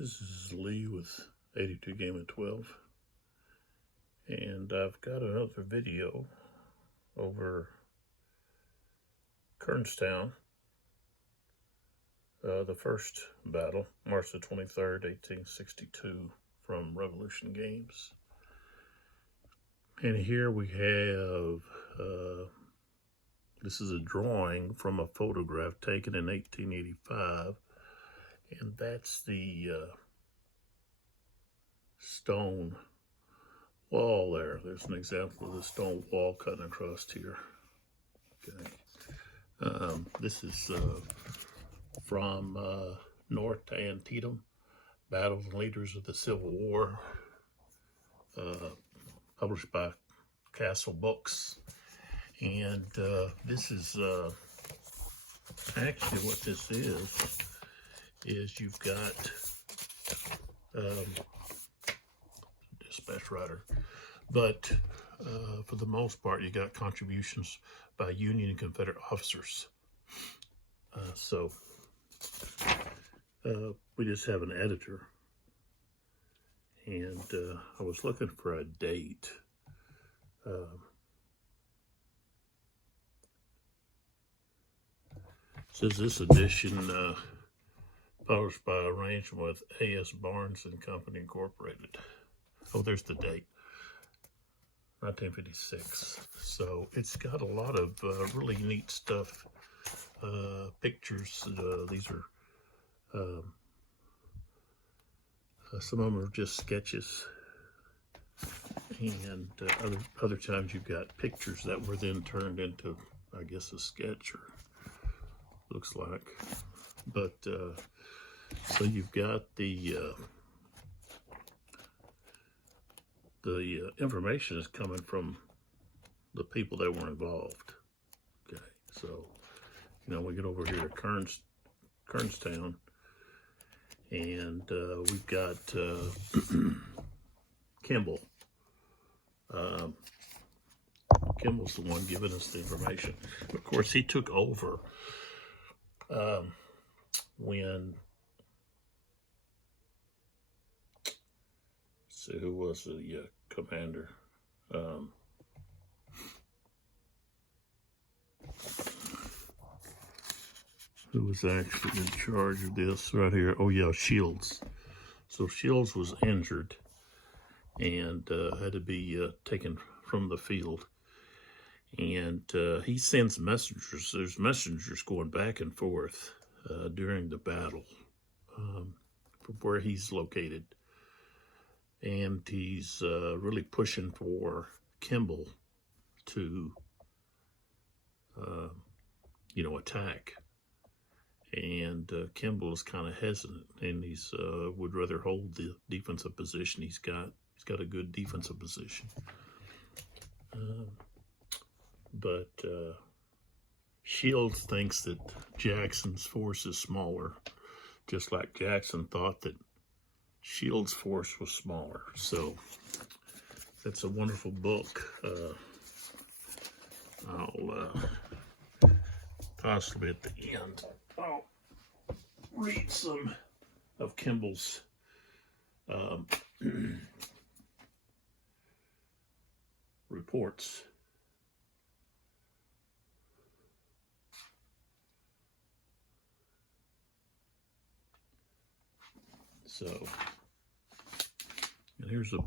This is Lee with 82 Game of 12, and I've got another video over Kernstown, the first battle, March the 23rd, 1862, from Revolution Games. And here we have, this is a drawing from a photograph taken in 1885, and that's the stone wall there. There's an example of the stone wall cutting across here. Okay. This is from North to Antietam, Battles and Leaders of the Civil War, published by Castle Books. And this is actually what this is you've got dispatch rider, but for the most part you got contributions by Union and Confederate officers. So we just have an editor, and I was looking for a date. Says this edition published by arrangement with A.S. Barnes and Company Incorporated. Oh, there's the date, 1956. So it's got a lot of really neat stuff, pictures. These are, some of them are just sketches, and other times you've got pictures that were then turned into, I guess, a sketch, or looks like. But so you've got the information is coming from the people that were involved. Okay, so we get over here to Kernstown, and we've got Kimball. Kimball's the one giving us the information. Of course, he took over when, so who was the commander? Who was actually in charge of this right here? Oh yeah, Shields. So Shields was injured and had to be taken from the field. And he sends messengers. There's messengers going back and forth during the battle from where he's located. And he's really pushing for Kimball to, attack. And Kimball is kind of hesitant, and he's would rather hold the defensive position he's got. He's got a good defensive position. But Shields thinks that Jackson's force is smaller, just like Jackson thought that Shields' force was smaller. So that's a wonderful book. I'll possibly at the end, I'll read some of Kimball's reports. So, and here's a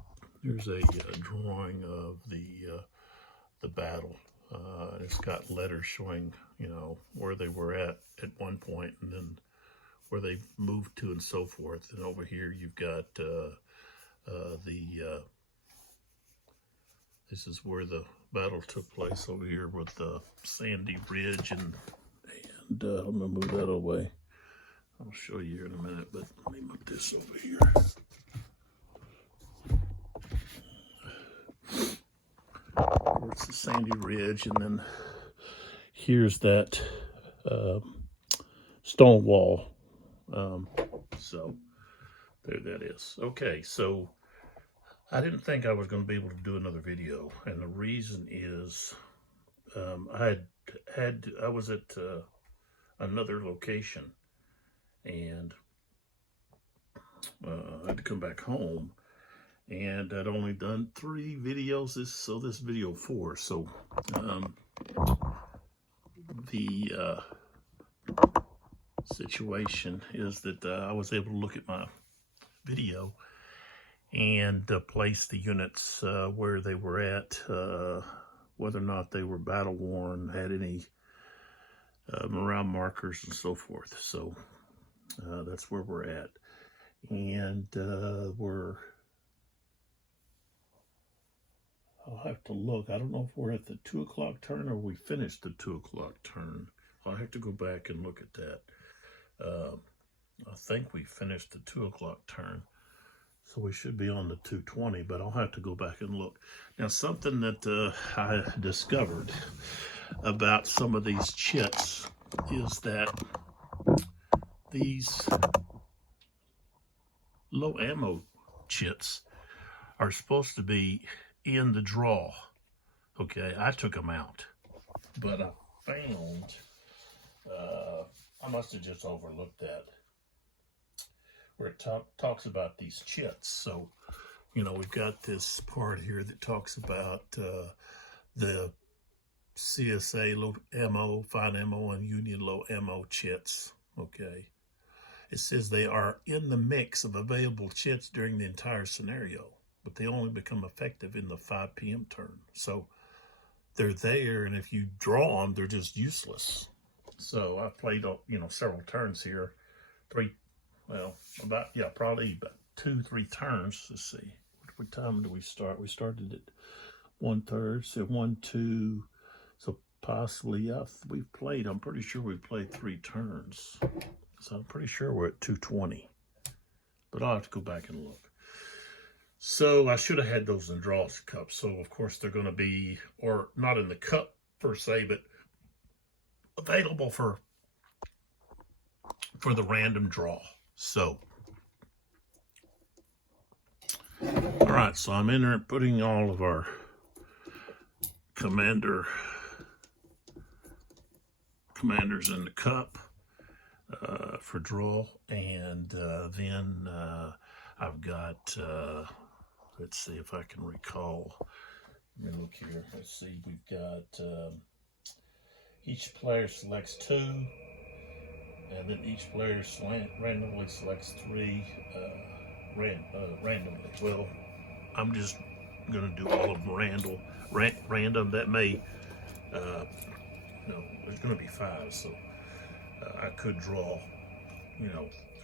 drawing of the battle. It's got letters showing, where they were at one point, and then where they moved to, and so forth. And over here you've got this is where the battle took place, over here with the Sandy Ridge, and I'm gonna move that away. I'll show you here in a minute, but let me move this over here. It's the Sandy Ridge, and then here's that stone wall. So there that is. Okay, so I didn't think I was going to be able to do another video, and the reason is I was at another location, and I had to come back home, and I'd only done 3 videos. This video 4. So the situation is that I was able to look at my video and place the units where they were at, whether or not they were battle worn, had any morale markers and so forth. So that's where we're at. And I'll have to look. I don't know if we're at the 2 o'clock turn or we finished the 2 o'clock turn. I'll have to go back and look at that. I think we finished the 2 o'clock turn. So we should be on the 2:20, but I'll have to go back and look. Now, something that I discovered about some of these chits is that these low ammo chits are supposed to be in the draw. Okay, I took them out, but I found, I must have just overlooked that, where it talks about these chits. So, you know, we've got this part here that talks about the CSA low ammo, fine ammo, and Union low ammo chits. Okay. It says they are in the mix of available chits during the entire scenario, but they only become effective in the 5 p.m. turn. So they're there, and if you draw them, they're just useless. So I played, you know, several turns here. Probably about 2-3 turns. Let's see. What time do we start? We started at 1:3, so 1, 2. So possibly, yeah, I'm pretty sure we played 3 turns. So I'm pretty sure we're at 2:20. But I'll have to go back and look. So I should have had those in draws cups. So of course they're going to be, or not in the cup per se, but available for the random draw. So, all right, so I'm in there putting all of our commanders in the cup for draw, and then I've got, let's see if I can recall. Let me look here. Let's see, we've got, each player selects 2, and then each player randomly selects 3 randomly. Well, I'm just going to do all of them random. That may, there's going to be 5, so I could draw,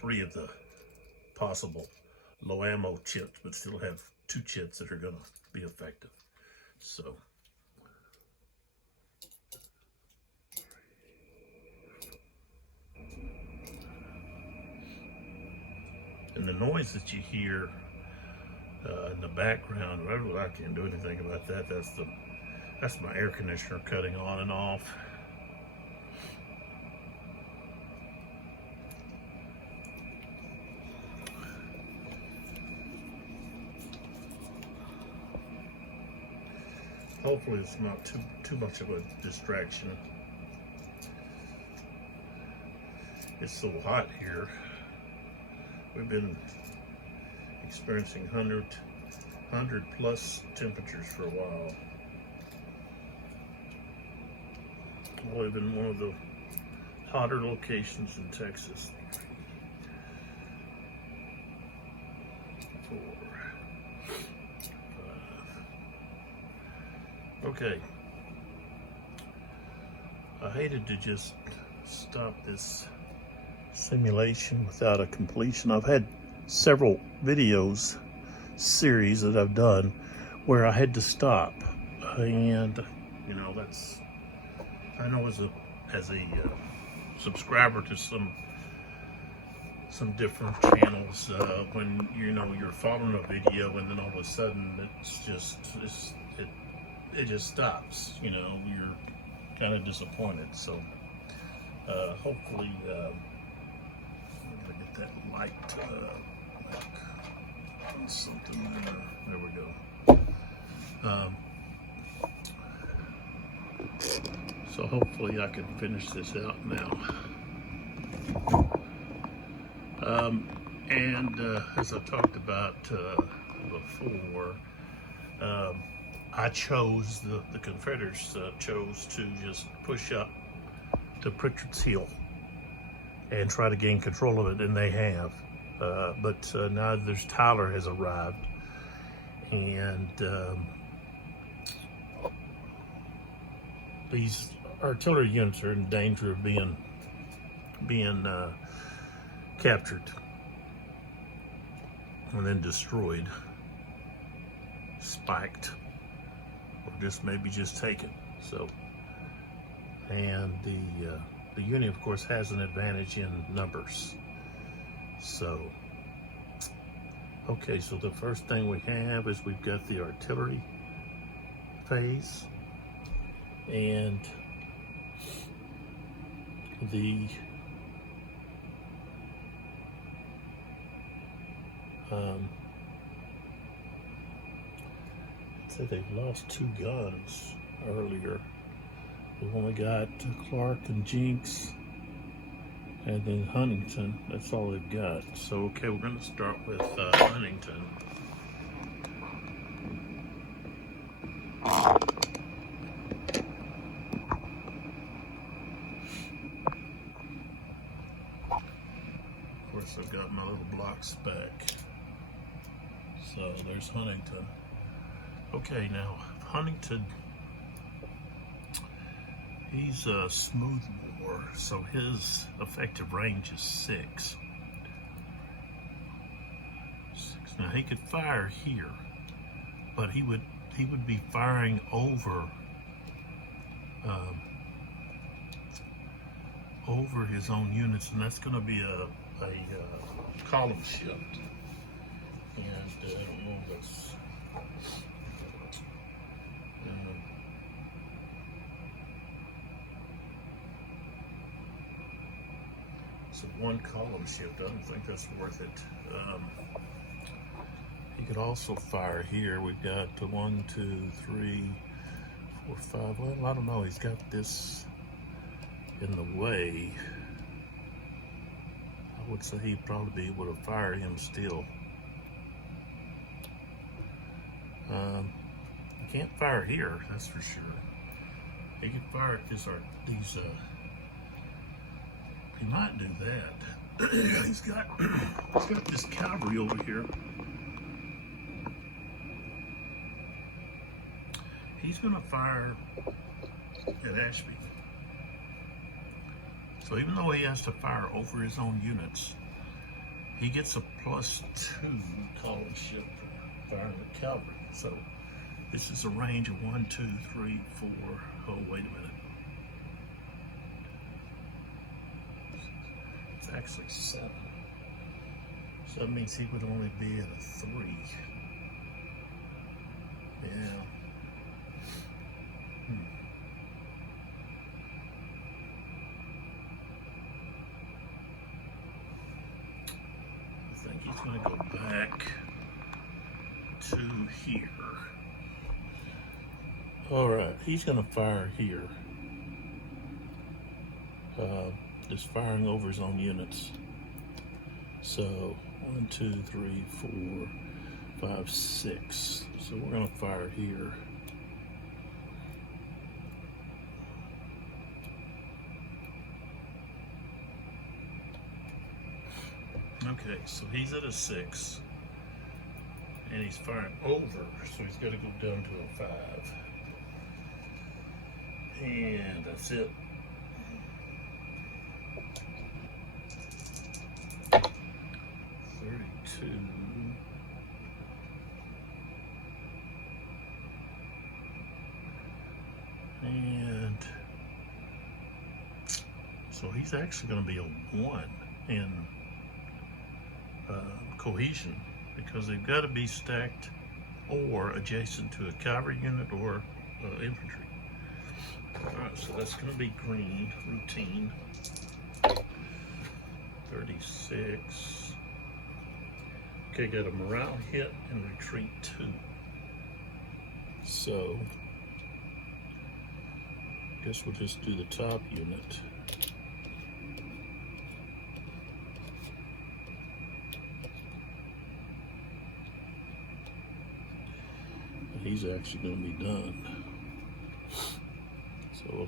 3 of the possible low ammo chits, but still have 2 chits that are going to be effective. So. And the noise that you hear in the background, I can't do anything about that. That's my air conditioner cutting on and off. Hopefully it's not too much of a distraction. It's so hot here. We've been experiencing 100 plus temperatures for a while. We live in one of the hotter locations in Texas. 4, 5. Okay. I hated to just stop this simulation without a completion. I've had several videos series that I've done where I had to stop, and that's, I know as a subscriber to some different channels, when you're following a video and then all of a sudden it just stops, you're kind of disappointed. So hopefully get that light something there we go. So hopefully I can finish this out now. And as I talked about before, I chose, the Confederates chose to just push up to Pritchard's Hill and try to gain control of it, and they have. But now Tyler has arrived, and these artillery units are in danger of being captured and then destroyed, spiked, or just maybe just taken. So, and the Union, of course, has an advantage in numbers. So, okay, so the first thing we have is we've got the artillery phase and the say they've lost 2 guns earlier. We've only got Clark and Jinx, and then Huntington. That's all they've got. So okay, we're going to start with Huntington. Of course, I've got my little block spec. So there's Huntington. Okay, now Huntington, he's a smooth bore, so his effective range is 6. Now he could fire here, but he would be firing over over his own units, and that's going to be a column shift. And I don't know if that's it's a 1 column shift. I don't think that's worth it. He could also fire here. We've got 1, 2, 3, 4, 5. Well, I don't know. He's got this in the way. I would say he'd probably be able to fire him still. He can't fire here, that's for sure. He could fire at these. He might do that. he's got this cavalry over here. He's gonna fire at Ashby. So even though he has to fire over his own units, he gets a +2 column shift for firing with cavalry. So this is a range of 1, 2, 3, 4. Oh, wait a minute. It's actually 7. So that means he would only be at a 3. Yeah. I think he's going to go back to here. All right, he's going to fire here. Just firing over his own units. So 1, 2, 3, 4, 5, 6. So we're going to fire here. Okay, so he's at a 6, and he's firing over, so he's got to go down to a 5. And that's it. And so he's actually going to be a 1 in cohesion, because they've got to be stacked or adjacent to a cavalry unit or infantry. All right, so that's going to be green routine. 36. Okay, got a morale hit and retreat 2. So guess we'll just do the top unit. he's actually going to be done. So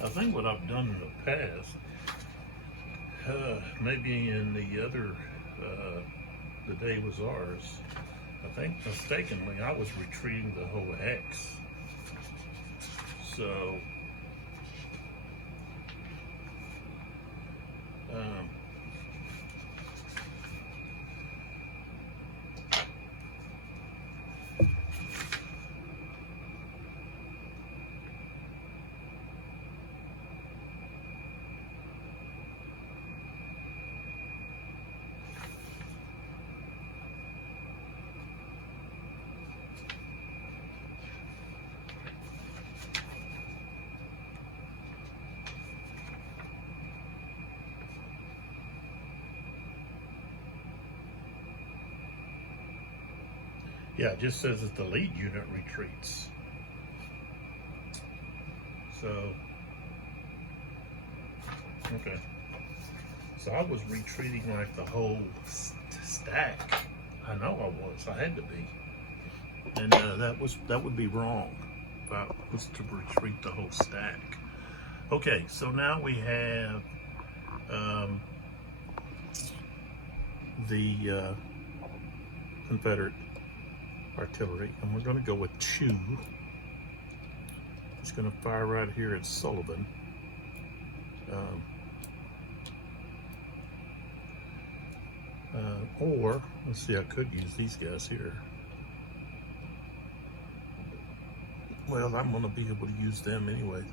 I think what I've done in the past, maybe in the other, the day was ours, I think mistakenly I was retreating the whole hex. So, yeah, it just says that the lead unit retreats. So, okay. So I was retreating like the whole stack. I know I was. I had to be. And that would be wrong if I was to retreat the whole stack. Okay, so now we have the Confederate artillery, and we're going to go with Chew. It's going to fire right here at Sullivan. Or let's see, I could use these guys here. Well, I'm going to be able to use them anyway.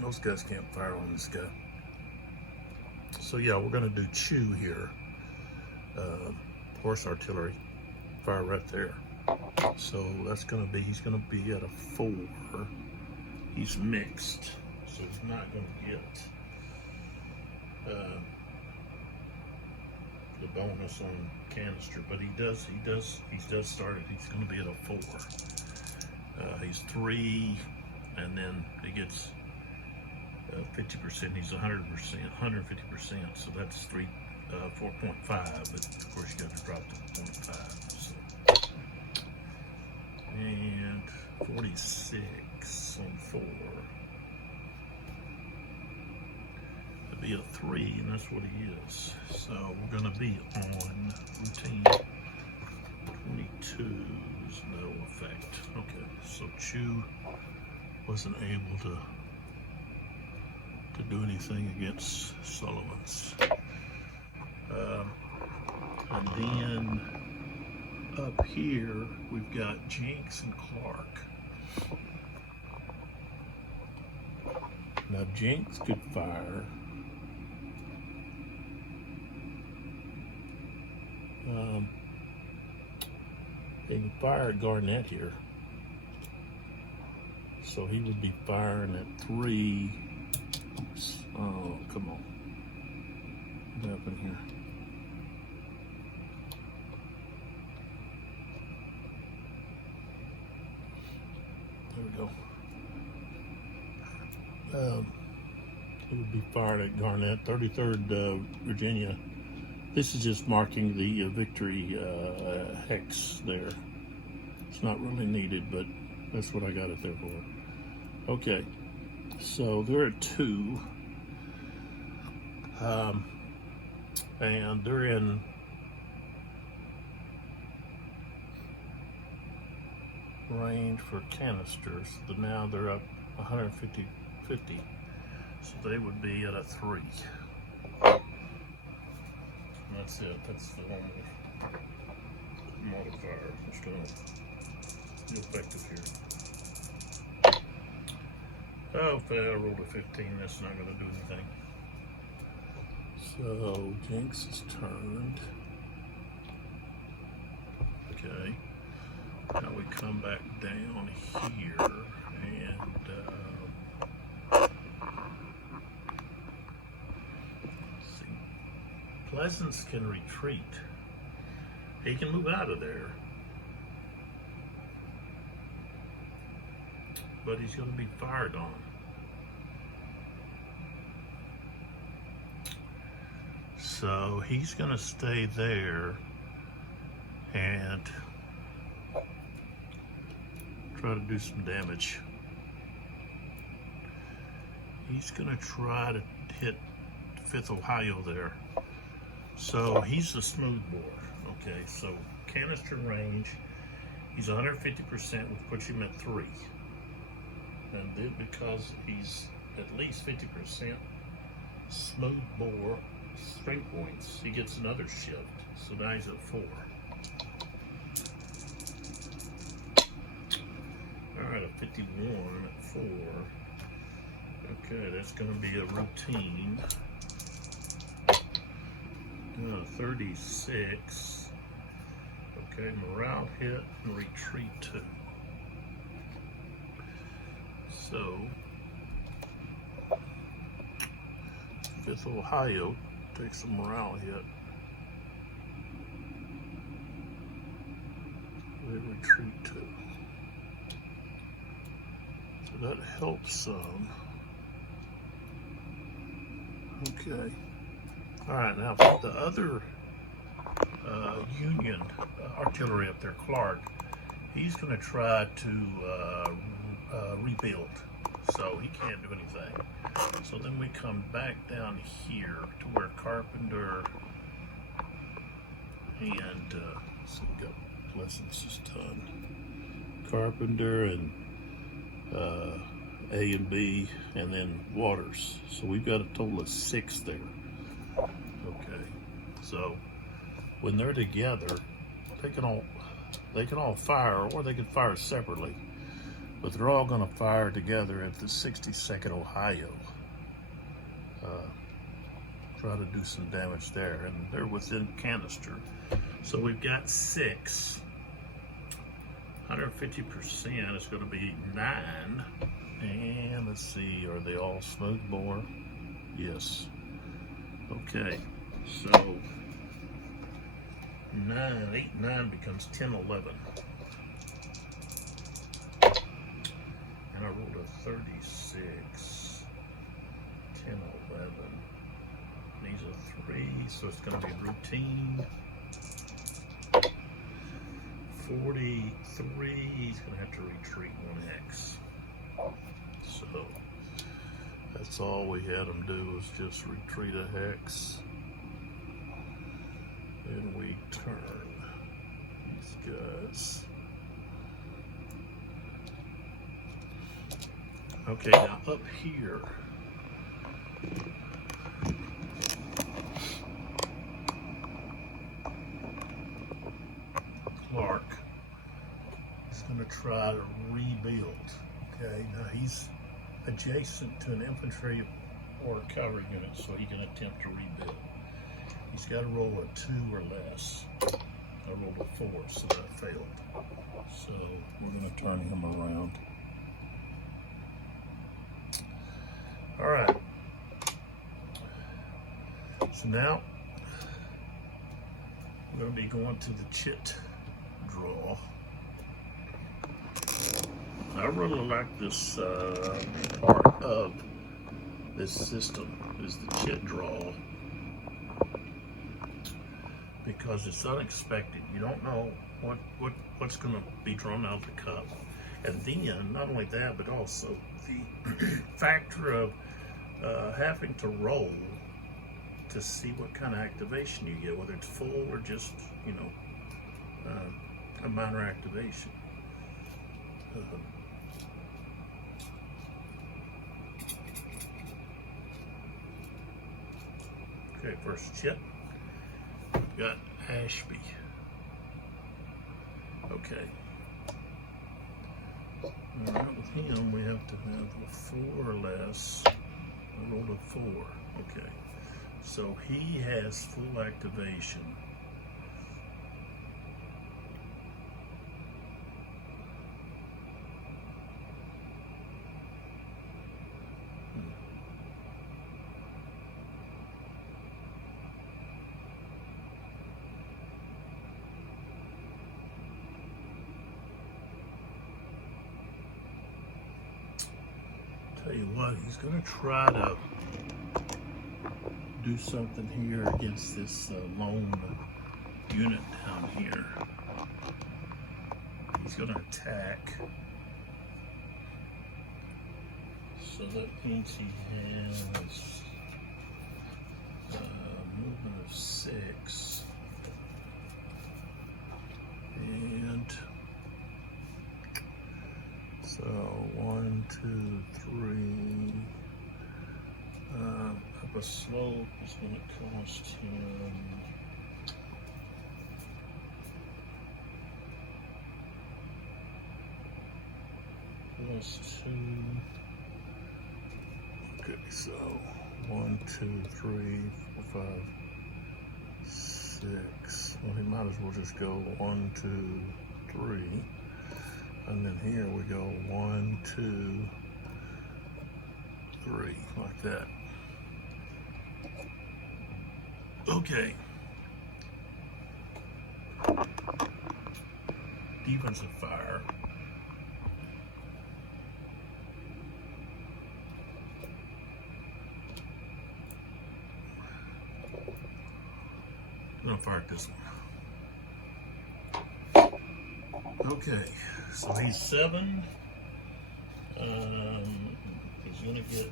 Those guys can't fire on this guy. So yeah, we're going to do Chew here. Horse artillery, fire right there. So that's going to be, he's going to be at a 4. He's mixed, so he's not going to get the bonus on canister, but he does start it. He's going to be at a 4. He's 3, and then he gets 50%. He's 100%, 150%. So that's 4.5, but of course you got to drop to 0.5. So. And 46 on 4. It'll be a 3, and that's what he is. So we're going to be on routine 22. Is no effect. Okay, so Chew wasn't able to do anything against Sullivan's. And then up here we've got Jenks and Clark. Now Jenks could fire he can fire at Garnett here. So he would be firing at 3. Oh, come on. What happened here? There we go. It would be fired at Garnett, 33rd Virginia. This is just marking the victory hex there. It's not really needed, but that's what I got it there for. Okay, so they're at 2. And they're in range for canisters. But now they're up 150. So they would be at a 3. And that's it. That's the one modifier. It's going to be effective here. Oh, if I rolled a 15, that's not going to do anything. So Jenks is turned. Okay. Now we come back down here and see. Pleasance can retreat. He can move out of there. but he's going to be fired on. So he's going to stay there and try to do some damage. He's going to try to hit 5th Ohio there. So he's a smooth bore. Okay, so canister range, he's 150%, which puts him at 3. And then because he's at least 50% smooth bore string points, he gets another shift. So now he's at 4. All right, a 51 at 4. Okay, that's going to be a routine. 36. Okay, morale hit and retreat 2. So 5th Ohio takes a morale hit. They retreat 2. So that helps some. Okay. All right, now the other Union artillery up there, Claude, he's going to try to rebuild, so he can't do anything. So then we come back down here to where Carpenter and so we got Pleasance's ton, Carpenter and A and B, and then Waters. So we've got a total of 6 there. Okay, so when they're together, they can all fire, or they can fire separately, but they're all going to fire together at the 62nd Ohio. Try to do some damage there, and they're within canister. So we've got 6. 150% is going to be 9. And let's see, are they all smooth bore? Yes. Okay, so 8, 9 becomes 10, 11. And I rolled a 36, 10, 11. These are 3, so it's going to be routine. 43, he's going to have to retreat 1x. So that's all we had him do, was just retreat a hex. Then we turn these guys. Okay, now up here, Clark is going to try to rebuild. Okay, now he's adjacent to an infantry or a cavalry unit, so he can attempt to rebuild. He's got to roll a 2 or less. I rolled a 4, so that failed. So we're going to turn him around. All right. So now we're going to be going to the chit draw. I really like this part of this system, is the chit draw, because it's unexpected. You don't know what's going to be drawn out of the cup. And then, not only that, but also the factor of having to roll to see what kind of activation you get, whether it's full or just, a minor activation. Okay, first chip. We've got Ashby. Okay. All right, with him, we have to have a 4 or less. I rolled a 4. Okay. So he has full activation. Tell you what, he's gonna try to do something here against this lone unit down here. He's gonna attack. So that means he has movement of 6. And so 1, 2, 3. Up a slope is going to cost him +2. Okay, so 1, 2, 3, 4, 5, 6. Well, he might as well just go 1, 2, 3. And then here we go 1, 2, 3, like that. Okay. Defensive fire. I'm gonna fire at this one. Okay, so he's 7. He's gonna get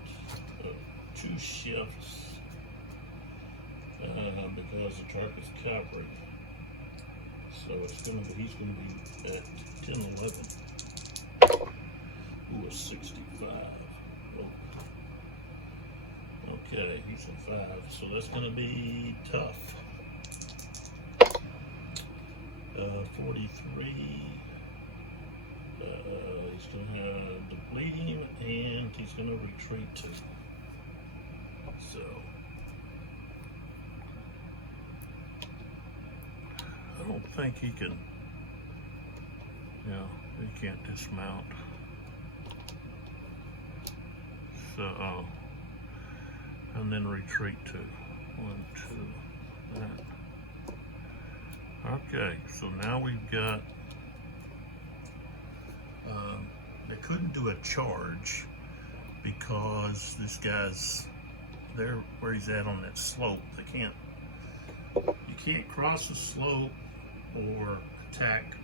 2 shifts because the target's cavalry. So he's gonna be at 10, 11. Ooh, a 65. Oh. Okay, he's a 5, so that's gonna be tough. 43. He's gonna deplete him, and he's gonna retreat 2. So I don't think he can. Yeah, he can't dismount. So and then retreat 2. 1, 2. That. Okay, so now we've got, they couldn't do a charge because this guy's there where he's at on that slope. They can't, you can't cross the slope or attack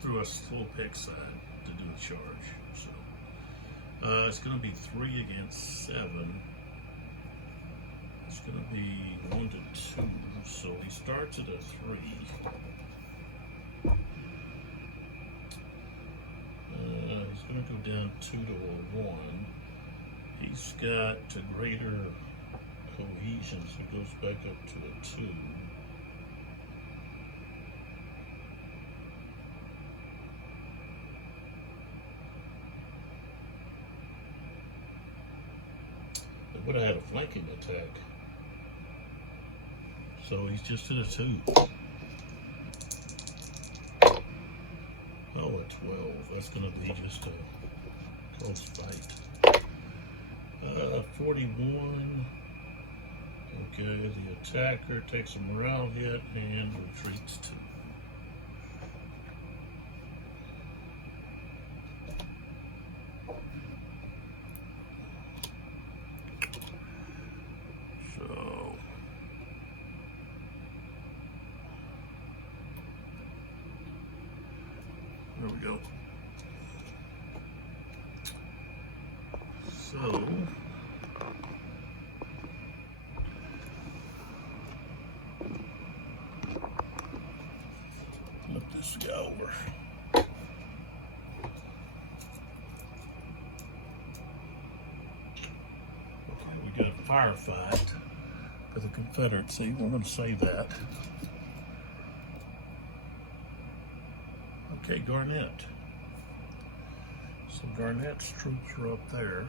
through a slope X side to do a charge. So it's going to be 3 against 7. It's going to be 1 to 2, so he starts at a 3. He's going to go down 2 to a 1. He's got a greater cohesion, so he goes back up to a 2. They would have had a flanking attack. So he's just at a 2. Oh, a 12. That's going to be just a close fight. 41. Okay, the attacker takes a morale hit and retreats 2. There we go. So flip this guy over. Okay, we got a firefight for the Confederacy. We're going to say that. Okay, Garnett. So Garnett's troops are up there.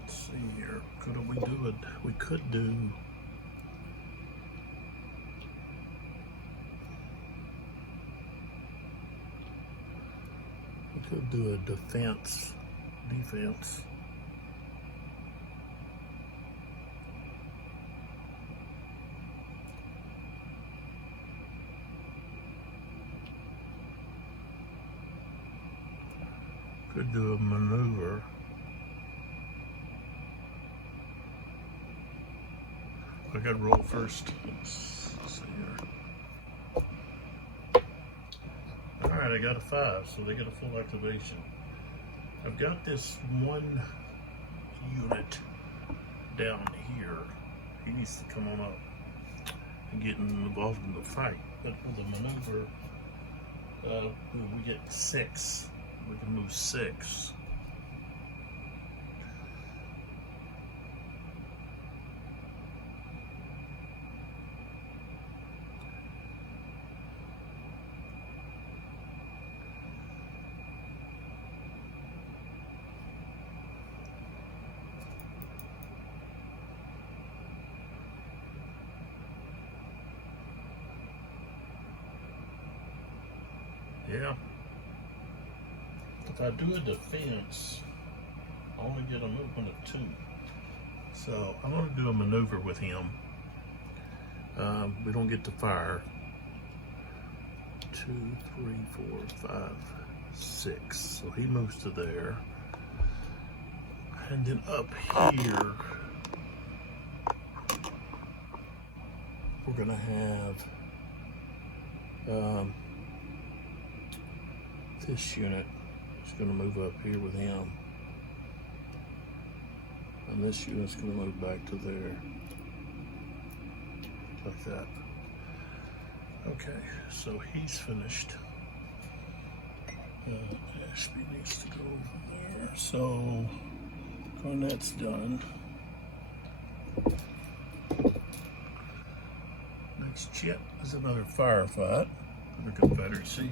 Let's see here. Could we do it? We could do. We could do a defense defense. Could do a maneuver. I gotta roll first. Let's see here. Alright, I got a 5, so they get a full activation. I've got this one unit down here. He needs to come on up and get involved in the fight. But with the maneuver, we get 6. We can move 6. Yeah. If I do a defense, I only get a movement of 2. So I'm going to do a maneuver with him. We don't get to fire. 2, 3, 4, 5, 6. So he moves to there. And then up here, we're going to have this unit is going to move up here with him. And this unit's going to move back to there. Like that. Okay, so he's finished. Ashby needs to go over there. So, Garnett's done. Next chip is another firefight for the Confederacy.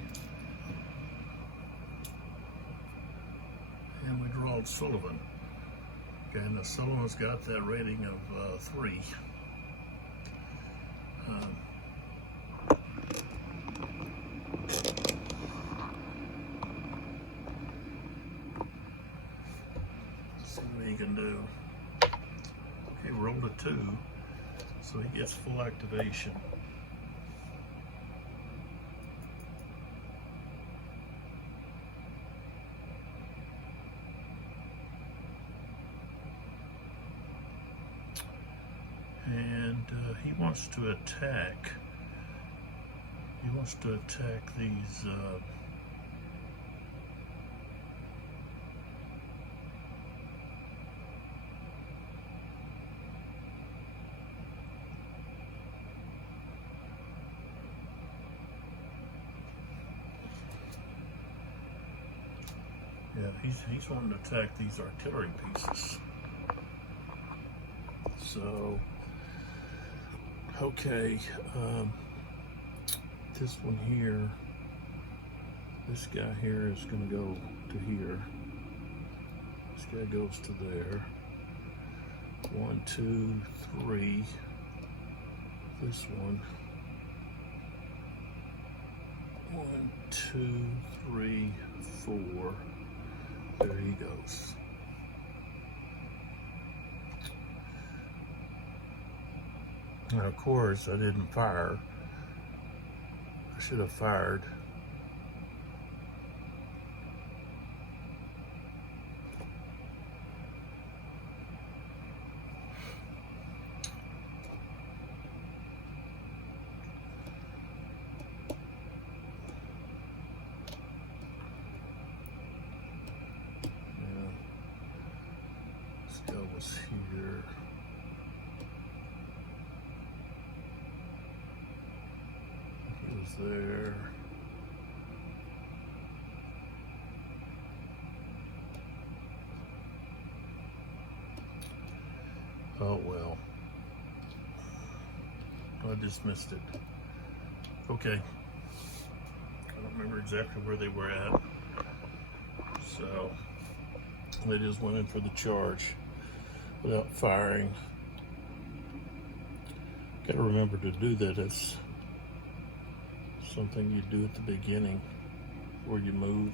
And we drawed Sullivan. Okay, now Sullivan's got that rating of 3. Let's see what he can do. He rolled a 2, so he gets full activation. And he wants to attack. He wants to attack these he's wanting to attack these artillery pieces. So okay, this one here, this guy here is going to go to here. This guy goes to there. 1, 2, 3. This one. 1, 2, 3, 4. There he goes. And of course, I didn't fire. I should have fired. Yeah. This guy was here. There. Oh well. I just missed it. Okay. I don't remember exactly where they were at. So they just went in for the charge without firing. Gotta remember to do that. It's something you do at the beginning where you move.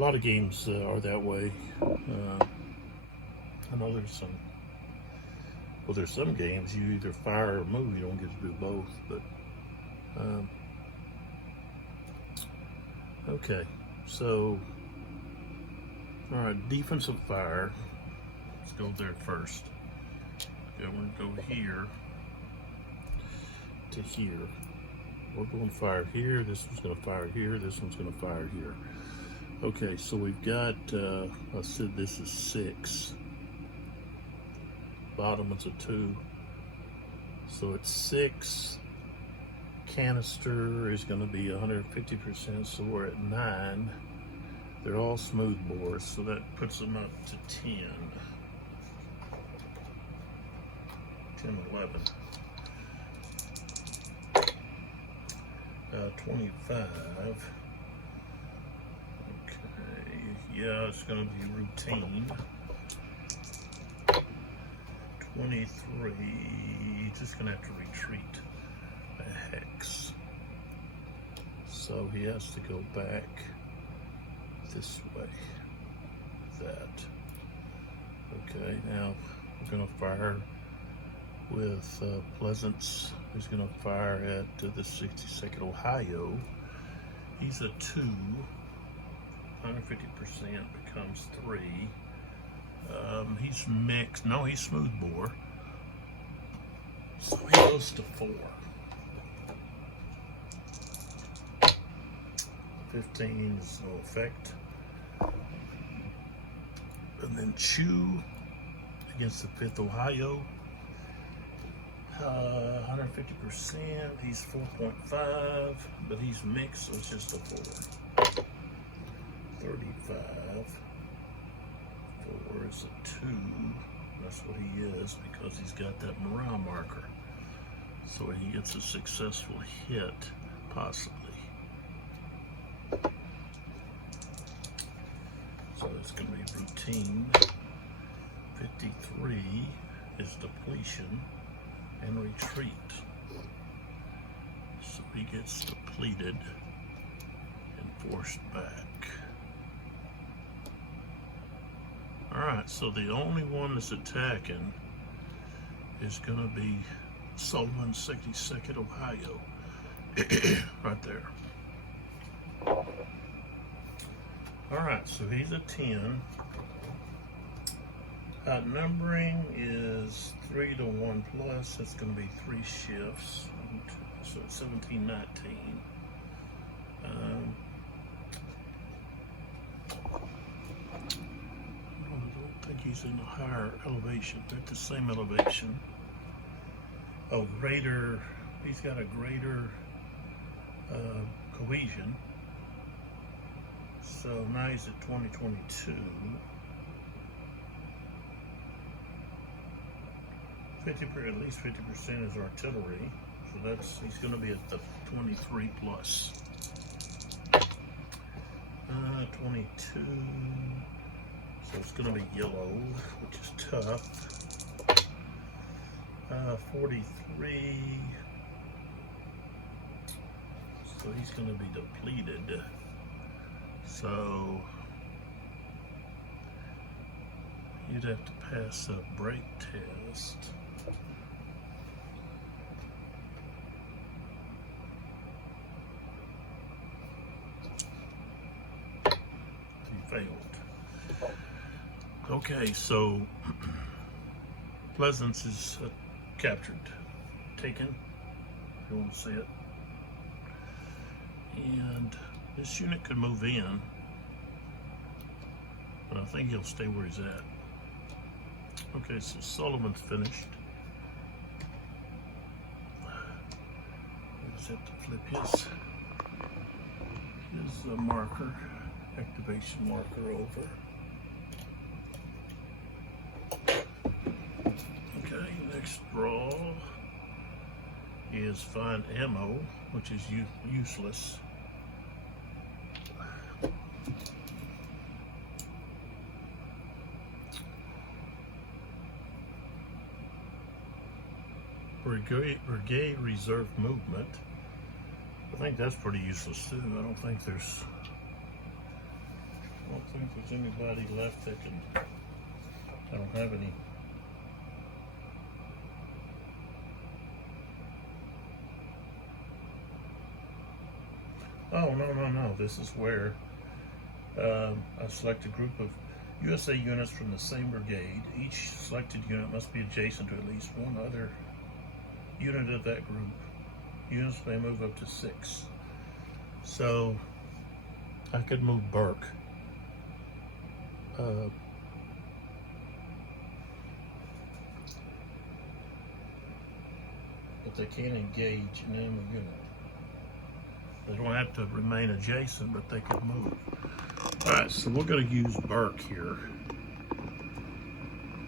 A lot of games are that way. I know there's some games you either fire or move. You don't get to do both. But okay, so all right, defensive fire. Let's go there first. Okay, we're gonna go here to here. We're going to fire here. This one's going to fire here. This one's going to fire here. Okay, so we've got, I said this is 6. Bottom is a 2. So it's 6. Canister is going to be 150%, so we're at 9. They're all smooth bores, so that puts them up to 10. 10, 11. 25. Okay, yeah, it's going to be routine. 23, just going to have to retreat a hex. So he has to go back this way. That. Okay, now we're going to fire with Pleasance, who's going to fire at the 62nd Ohio. He's a 2. 150% becomes 3. He's mixed. No, he's smooth bore. So he goes to 4. 15 is no effect. And then Chew against the 5th Ohio. 150%, he's 4.5, but he's mixed, so it's just a 4. 35, 4 is a 2, that's what he is because he's got that morale marker. So he gets a successful hit, possibly. So it's going to be routine. 53 is depletion and retreat. So he gets depleted and forced back. Alright, so the only one that's attacking is going to be Sullivan 62nd Ohio. Right there. Alright, so he's a 10. Numbering is 3 to 1 plus. That's going to be 3 shifts. So it's 17, 19. I don't think he's in a higher elevation. They're at the same elevation. Oh, greater. He's got a greater cohesion. So now he's at 2022. 50, at least 50% is artillery, so he's going to be at the 23 plus. 22, so it's going to be yellow, which is tough. 43, so he's going to be depleted. So you'd have to pass a break test. Failed. Okay, so Pleasance is captured, taken, if you want to see it. And this unit could move in, but I think he'll stay where he's at. Okay, so Sullivan's finished. I just have to flip his marker. Activation marker over. Okay, next draw is find ammo, which is useless. Brigade reserve movement. I think that's pretty useless too. I don't think there's I don't think there's anybody left that can. I don't have any. Oh, no. This is where I select a group of USA units from the same brigade. Each selected unit must be adjacent to at least one other unit of that group. Units may move up to 6. So I could move Burke. But they can't engage an enemy unit. They don't have to remain adjacent, but they can move. All right, so we're going to use Burke here.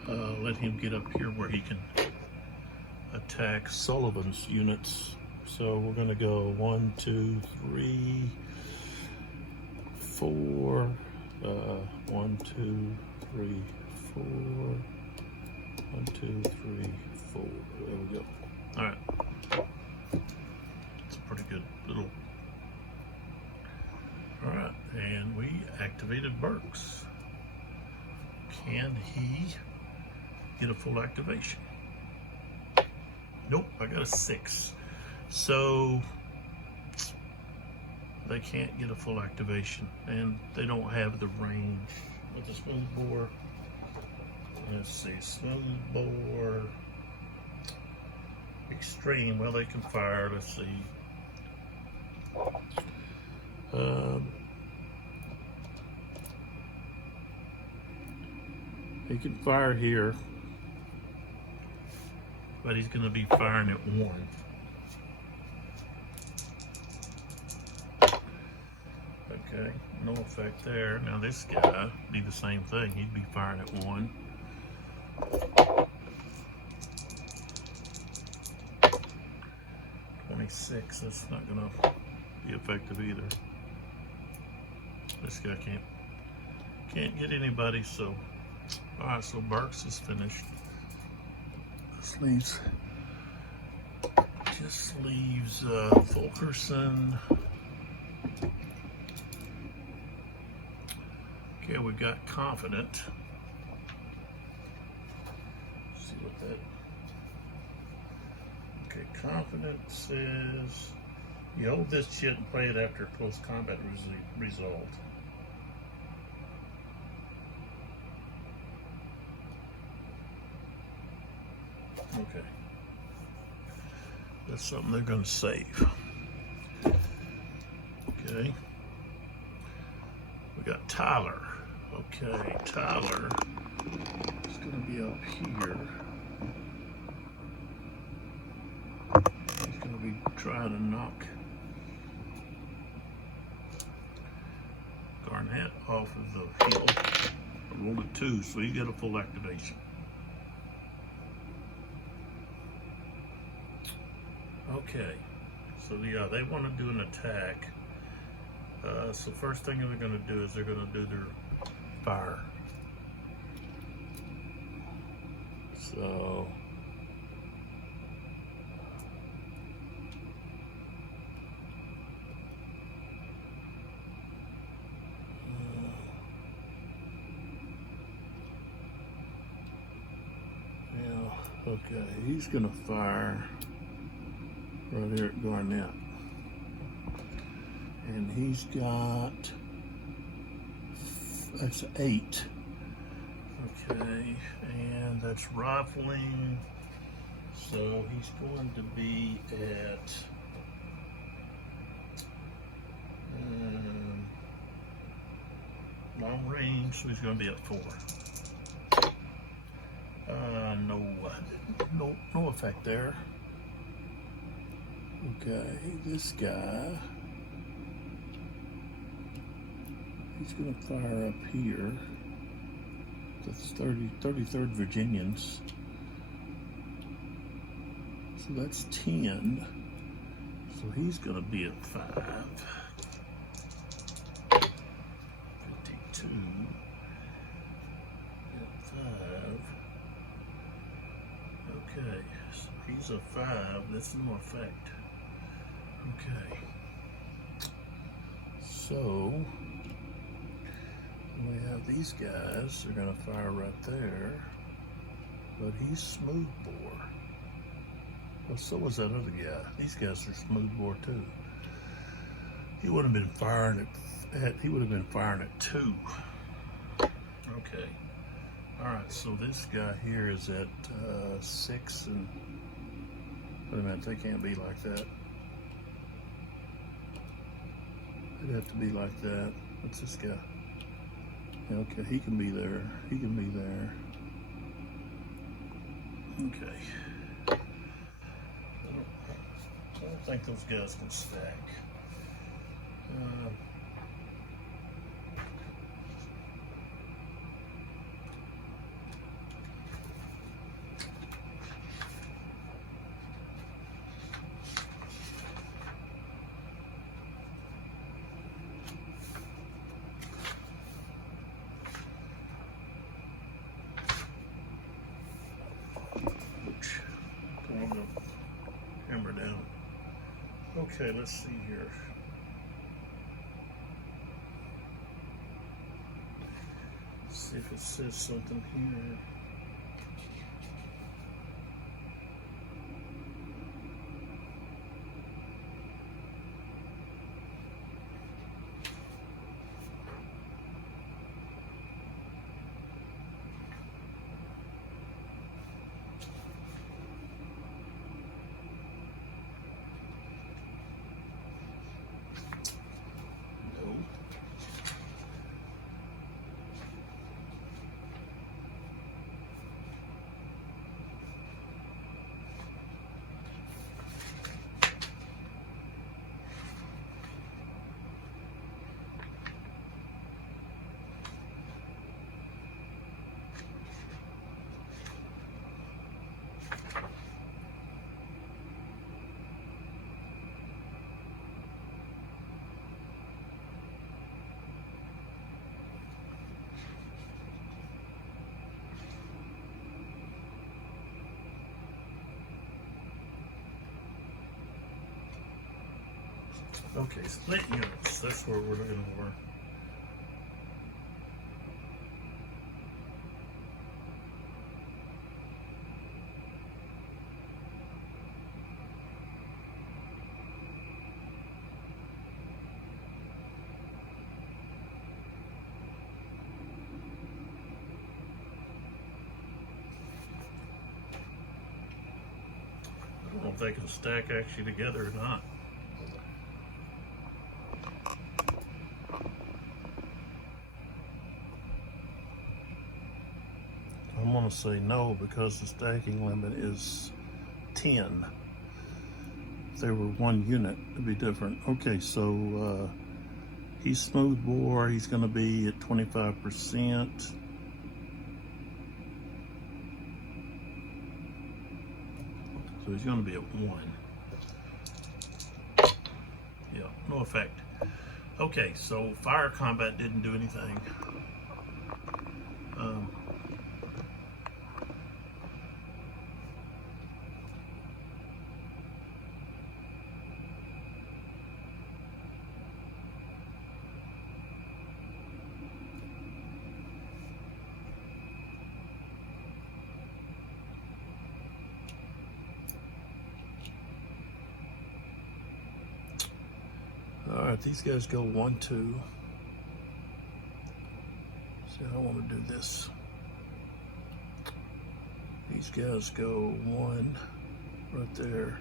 Let him get up here where he can attack Sullivan's units. So we're going to go 1, 2, 3, 4. 1, 2, 3, 4. 1, 2, 3, 4. There we go. All right. It's a pretty good little. All right, and we activated Burke's. Can he get a full activation? Nope, I got a 6. So they can't get a full activation, and they don't have the range with the smooth bore. Let's see, smooth bore, extreme. Well, they can fire. Let's see. He can fire here, but he's going to be firing at 1. Okay, no effect there. Now this guy be the same thing. He'd be firing at 1. .26. That's not going to be effective either. This guy can't get anybody. So, all right. So Burke's is finished. Just leaves Fulkerson. Okay, we got Confident. Let's see what that. Okay, Confident says you hold this shit and play it after a close combat result. Okay, that's something they're going to save. Okay, we got Tyler. Okay, Tyler is going to be up here. He's going to be trying to knock Garnett off of the hill. I rolled a 2, so you get a full activation. Okay, so yeah, they want to do an attack. So first thing they're going to do is they're going to do their fire. So yeah, okay, he's going to fire right here at Garnett. And he's got, that's 8. Okay, and that's rifling. So he's going to be at long range, so he's going to be at 4. No effect there. Okay, this guy, he's going to fire up here. That's 33rd Virginians. So that's 10. So he's going to be at 5. 52. At 5. Okay, so he's a 5. That's no effect. Okay. So these guys are gonna fire right there, but he's smooth bore. Well, so was that other guy. These guys are smooth bore too. He would have been firing at, he would have been firing at 2. Okay. All right, so this guy here is at 6 and, wait a minute, they can't be like that. It'd have to be like that. What's this guy? Okay, he can be there. He can be there. Okay. I don't think those guys can stack. Hammer down. Okay, let's see here. Let's see if it says something here. Okay, split units, that's where we're looking for. I don't know if they can stack actually together or not. I'm going to say no because the stacking limit is 10. If there were 1 unit, it'd be different. Okay, so he's smooth bore. He's going to be at 25%. So he's going to be at 1. Yeah, no effect. Okay, so fire combat didn't do anything. All right, these guys go 1, 2. See, I want to do this. These guys go 1 right there.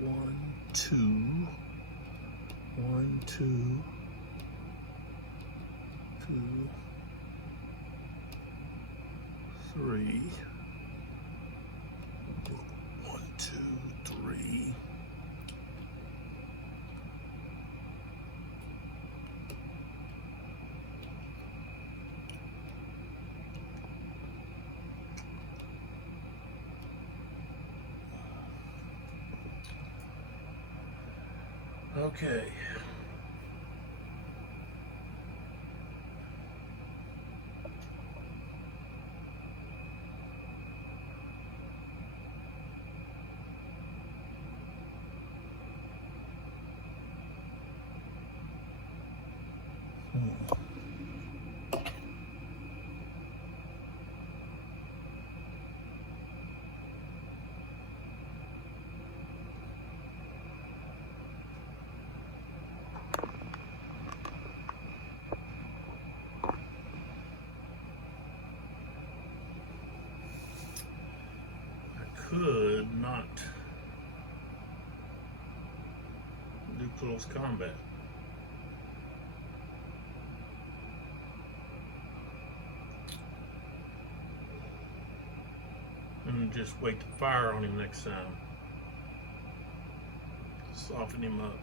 1, 2. 1, 2. 2, 3. 1, 2, 3. Okay. could not do close combat. And just wait to fire on him next time. Soften him up.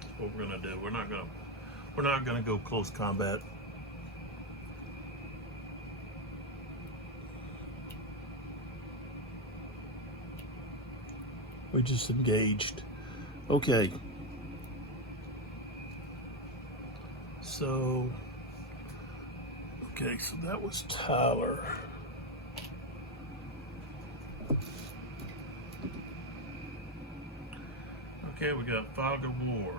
That's what we're gonna do. We're not gonna go close combat. We just engaged. Okay. So that was Tyler. Okay, we got Fog of War.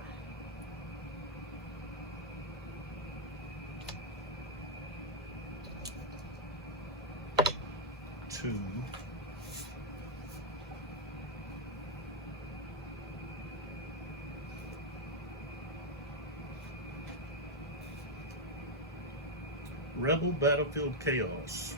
Two. Rebel Battlefield Chaos.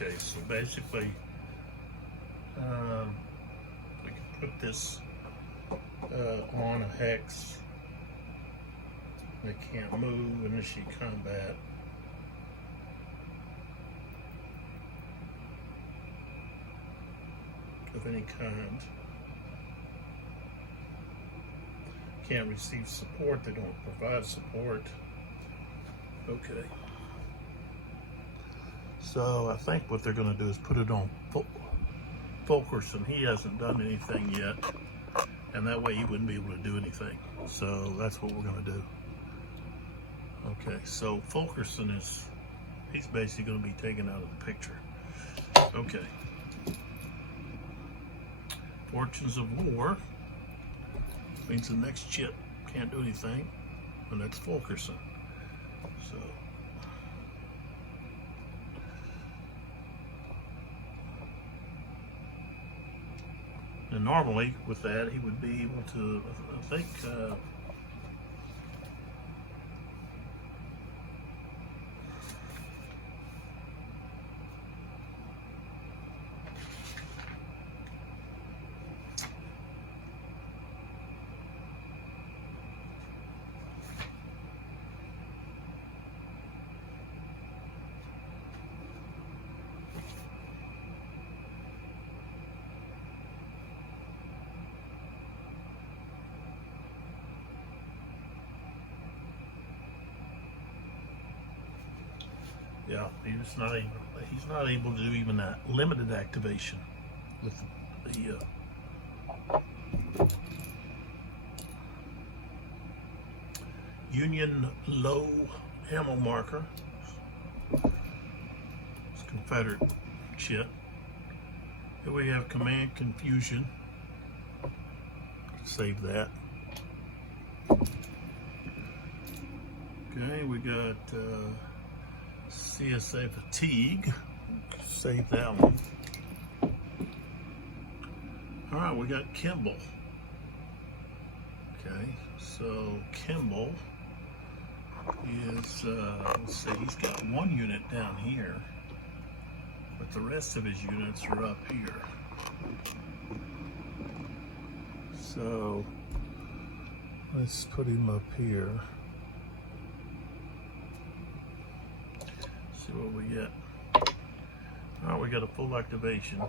Okay, so basically, we can put this on a hex. They can't move, initiate combat. Of any kind. Can't receive support, they don't provide support. Okay. So I think what they're going to do is put it on Fulkerson. He hasn't done anything yet, and that way he wouldn't be able to do anything. So that's what we're going to do. Okay, so Fulkerson he's basically going to be taken out of the picture. Okay. Fortunes of War means the next chip can't do anything, and that's Fulkerson. So and normally with that he would be able to, I think, yeah, he's not able to do even that limited activation with the Union low ammo marker. It's Confederate shit. Here we have Command Confusion. Save that. Okay, we got CSA Fatigue. Save that one. All right, we got Kimball. Okay, so Kimball is, let's see, he's got one unit down here, but the rest of his units are up here. So let's put him up here. See what we get. All right, we got a full activation.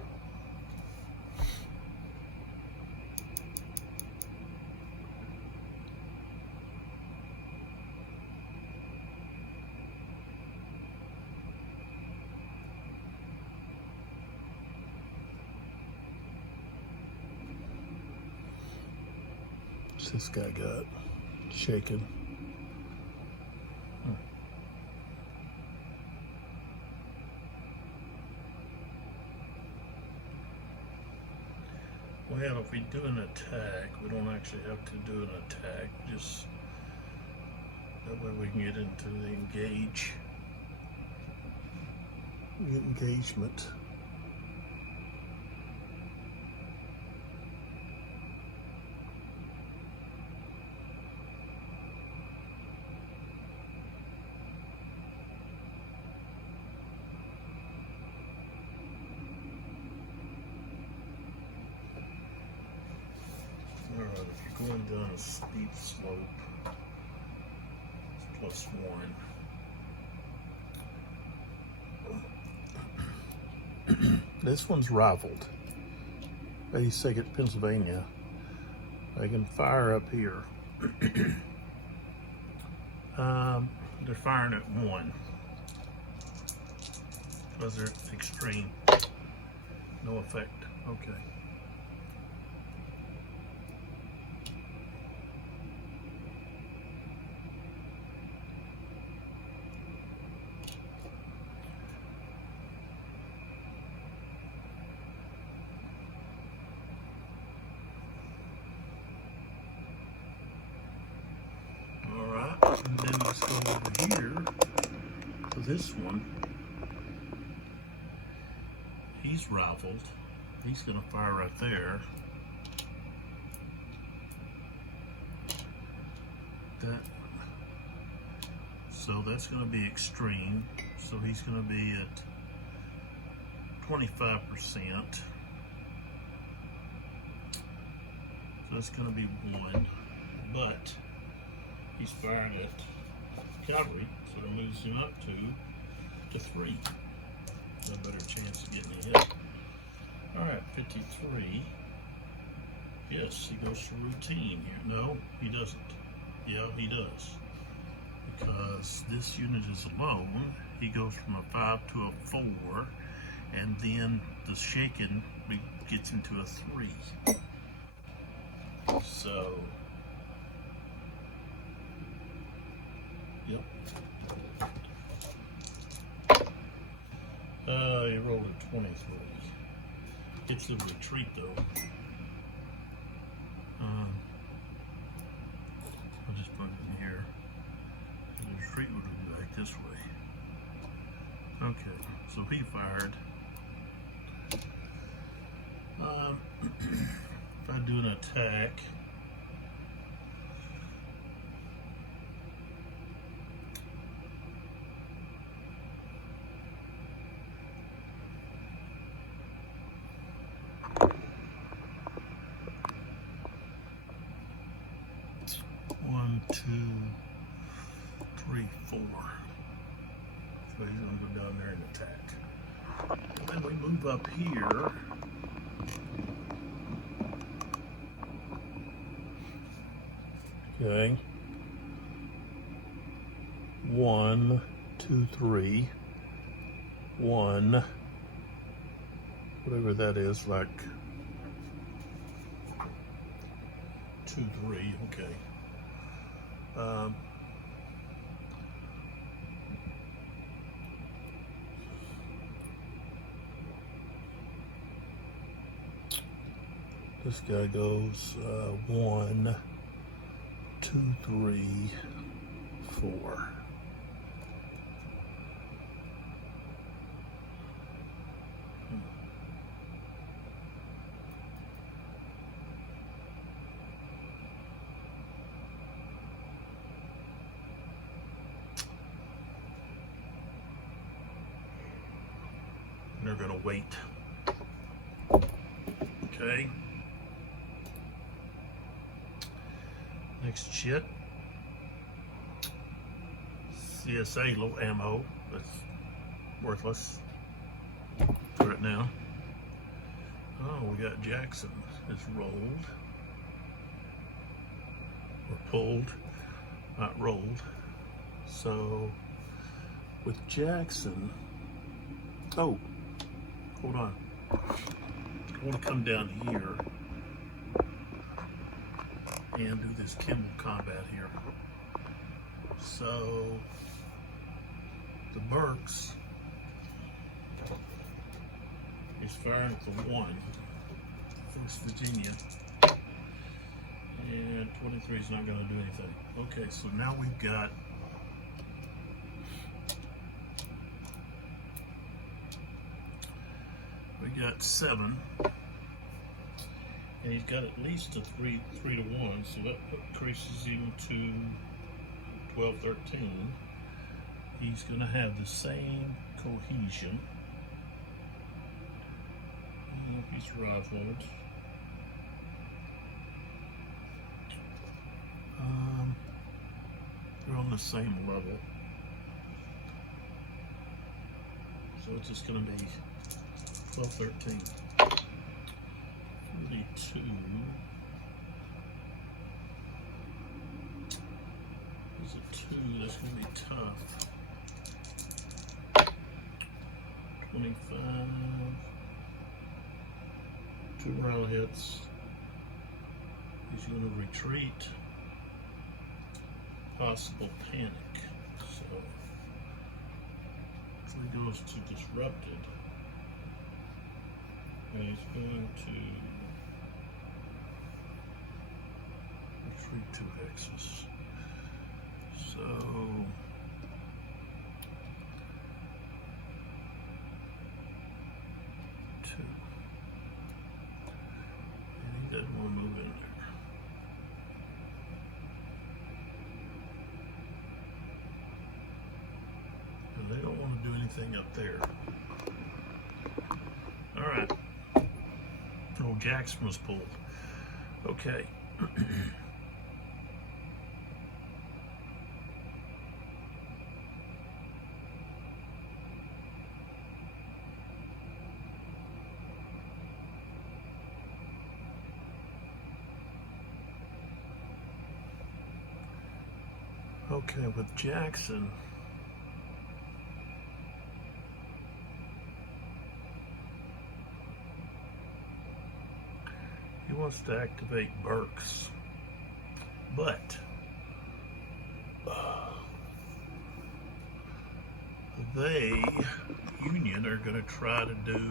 This guy got shaken. Well, if we do an attack, we don't actually have to do an attack, just that way we can get into the engagement. Alright, if you're going down a steep slope, it's +1. This one's rifled. 82nd Pennsylvania. I can fire up here. They're firing at 1 because they're extreme. No effect. Okay. And then let's go over here to this one. He's rifled. He's going to fire right there. So that's going to be extreme. So he's going to be at 25%. So that's going to be 1. But he's firing at cavalry, so it moves him up to 3. A better chance of getting a hit. Alright, 53. Yes, he goes for routine here. No, he doesn't. Yeah, he does. Because this unit is alone, he goes from a 5 to a 4, and then the shaken gets into a 3. So, yep. He rolled a 23. It's the retreat though. I'll just put it in here. The retreat would be back this way. Okay, so he fired. If I do an attack, one, 2, 3, 4. So he's gonna go down there and attack. And then we move up here. Okay. 1, 2, 3. 1. Whatever that is, like 2, 3. Okay. This guy goes 1, 2, 3, 4. They're gonna wait. Okay. Next shit. CSA low ammo. That's worthless for it now. Oh, we got Jackson. It's rolled. Or pulled. Not rolled. So with Jackson. Oh, hold on. I want to come down here and do this Kimball combat here. So the Burks is firing at the 1, First Virginia, and 23 is not going to do anything. Okay, so now we've got got 7, and he's got at least a 3 to 1, so that increases him to 12, 13. He's going to have the same cohesion. He's rifled. They're on the same level, so it's just going to be 12, 13, 42. There's a 2, that's going to be tough. 25. 2 round hits. He's going to retreat. Possible panic. So if he goes to disrupted, and he's going to retreat 2 hexes. So two. And he doesn't want to move in there. And they don't want to do anything up there. All right. Oh, Jackson was pulled. Okay. Okay, with Jackson, he wants to activate Burks, but they, Union, are going to try to do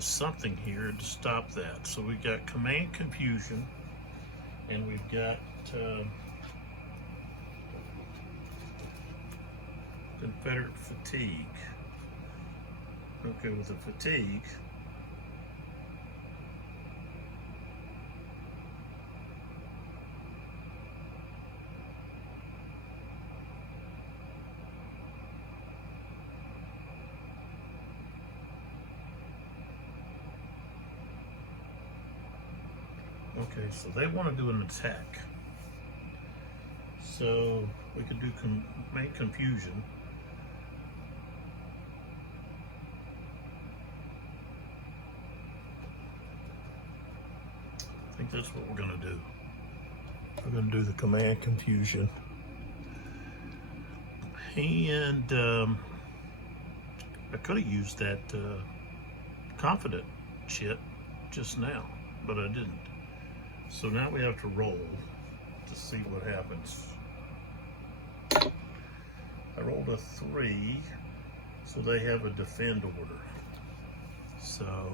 something here to stop that. So we've got command confusion, and we've got Confederate fatigue. Okay, with the fatigue, okay, so they want to do an attack. So we could do make confusion. I think that's what we're going to do. We're going to do the command confusion. And I could have used that confident shit just now, but I didn't. So now we have to roll to see what happens. I rolled a 3, so they have a defend order. So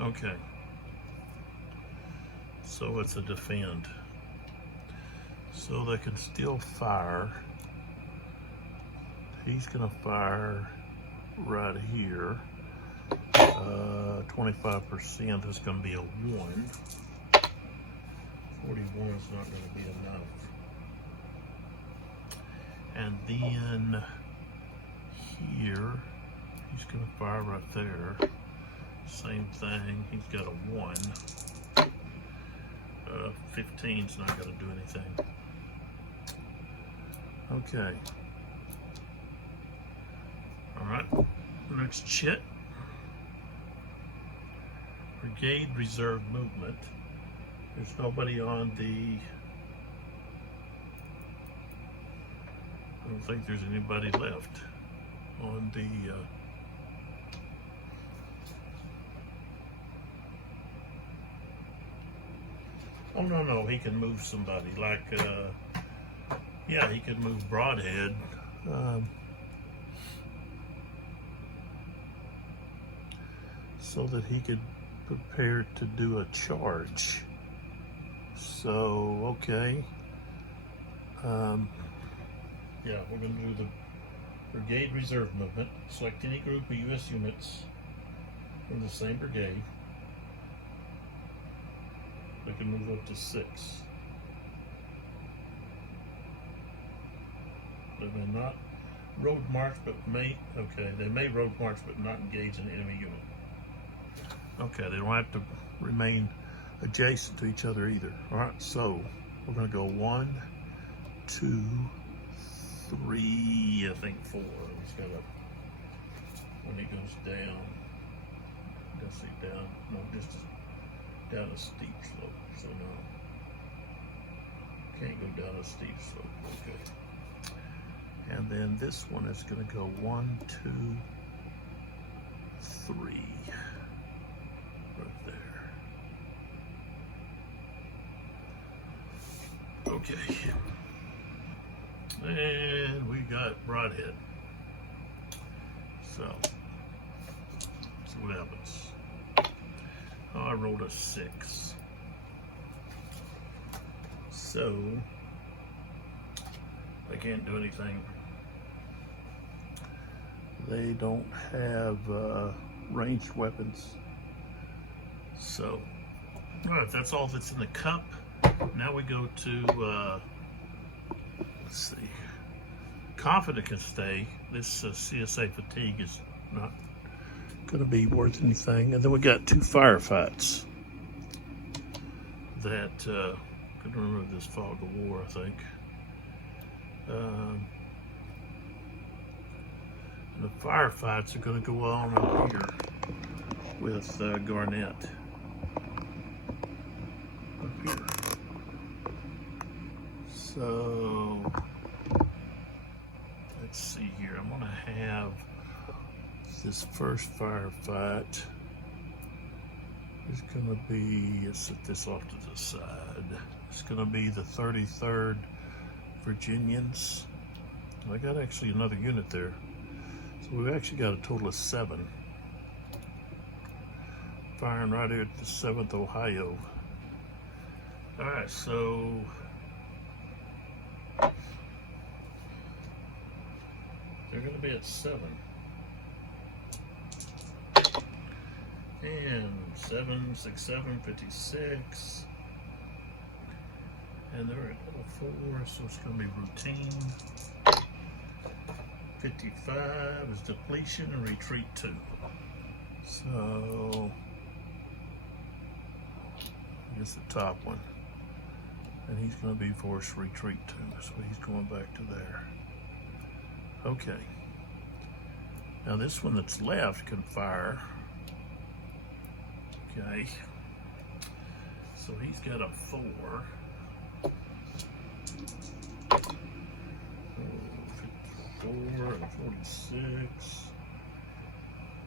okay, so it's a defend, so they can still fire. He's gonna fire right here. 25% is gonna be a 1. 41 is not gonna be enough. And then here, he's gonna fire right there. Same thing, he's got a 1. 15's not gonna do anything. Okay. All right, next chit. Brigade reserve movement. There's nobody on the, I don't think there's anybody left on the Oh, no, he can move somebody. Like, yeah, he could move Broadhead. So that he could prepare to do a charge. So, okay. Yeah, we're going to do the Brigade Reserve Movement. Select any group of U.S. units from the same brigade. They can move up to 6. They may not road march, but may, okay, they may road march, but not engage an enemy unit. Okay, they don't have to remain adjacent to each other either. All right, so we're going to go 1, 2, 3, I think 4. He's got a, when he goes down, does he down? No, just down a steep slope. So no, can't go down a steep slope. Okay. And then this one is going to go 1, 2, 3. Right there. Okay. And we got Broadhead. So, let's see what happens. Oh, I rolled a 6. So, I can't do anything. They don't have ranged weapons. So, all right, that's all that's in the cup. Now we go to, let's see, Confident can stay. This CSA fatigue is not going to be worth anything. And then we got 2 firefights that, couldn't remember this fog of war, I think. And the firefights are going to go on up here with Garnett. Up here. So, let's see here. I'm going to have this first firefight is going to be, let's set this off to the side. It's going to be the 33rd Virginians. I got actually another unit there. So we've actually got a total of 7. Firing right here at the 7th Ohio. All right, so they're going to be at 7. And 7, 6, 7, 56. And they're at 4, so it's going to be routine. 55 is depletion and retreat 2. So, I guess the top one. And he's going to be forced retreat 2, so he's going back to there. Okay. Now this one that's left can fire. Okay. So he's got a 4. 54 and 46.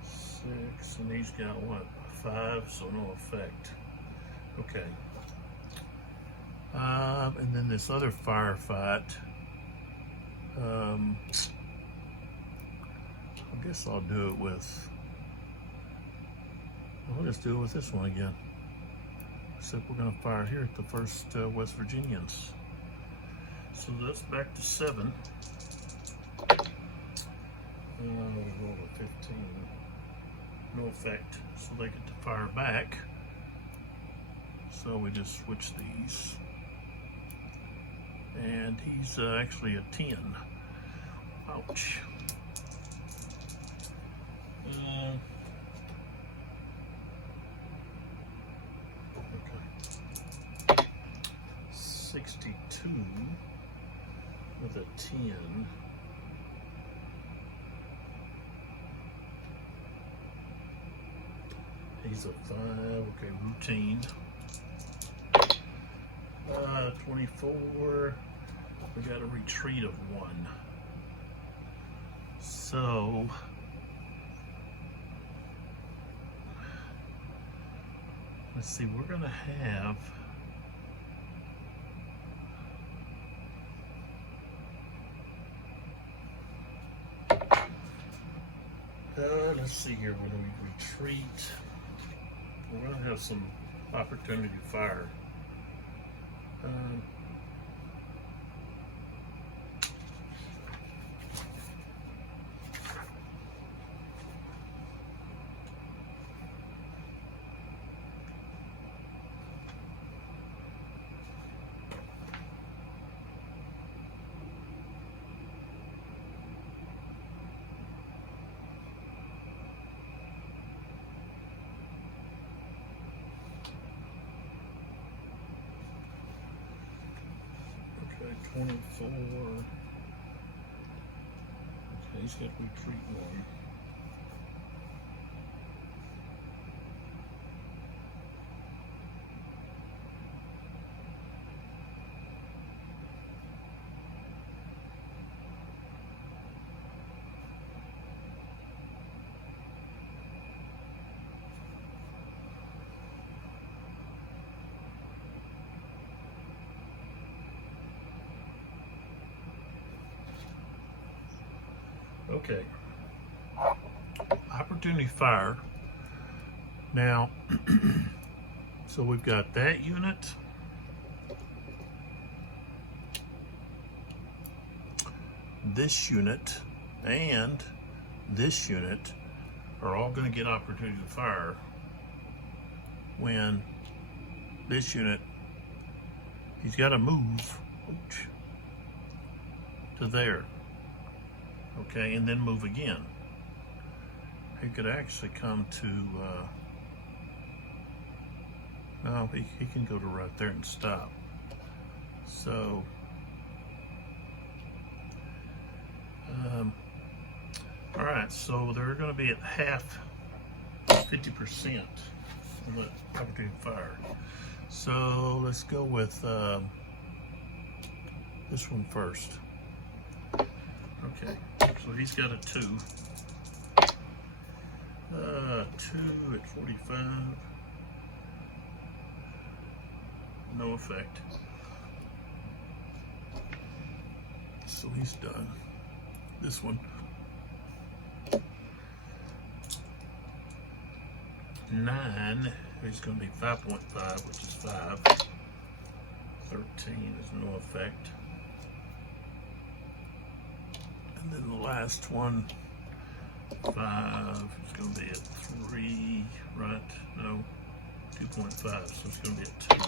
6, and he's got what? 5, so no effect. Okay. And then this other firefight, I guess I'll do it with, I'll just do it with this one again. Except we're going to fire here at the 1st West Virginians. So that's back to 7. Roll a 15. No effect. So they get to fire back. So we just switch these. And he's actually a 10. Ouch. 62 with a 10. He's a 5. Okay, routine. 24. We got a retreat of 1. So let's see, we're gonna have Let's see here. When we retreat, we're gonna have some opportunity fire. Okay, 24. Okay, he's got retreat 1. Okay. Opportunity fire. Now, so we've got that unit. This unit and this unit are all going to get opportunity to fire when this unit, he's got to move to there. Okay, and then move again. He could actually come to, no, he can go to right there and stop. So, all right, so they're going to be at half, 50% of the opportunity fire. So let's go with this one first. Okay, so he's got a 2. 2 at 45. No effect. So he's done. This one. 9 is going to be 5.5, which is 5. 13 is no effect. And then the last one, 5, is going to be at 3, right? No, 2.5, so it's going to be at 2.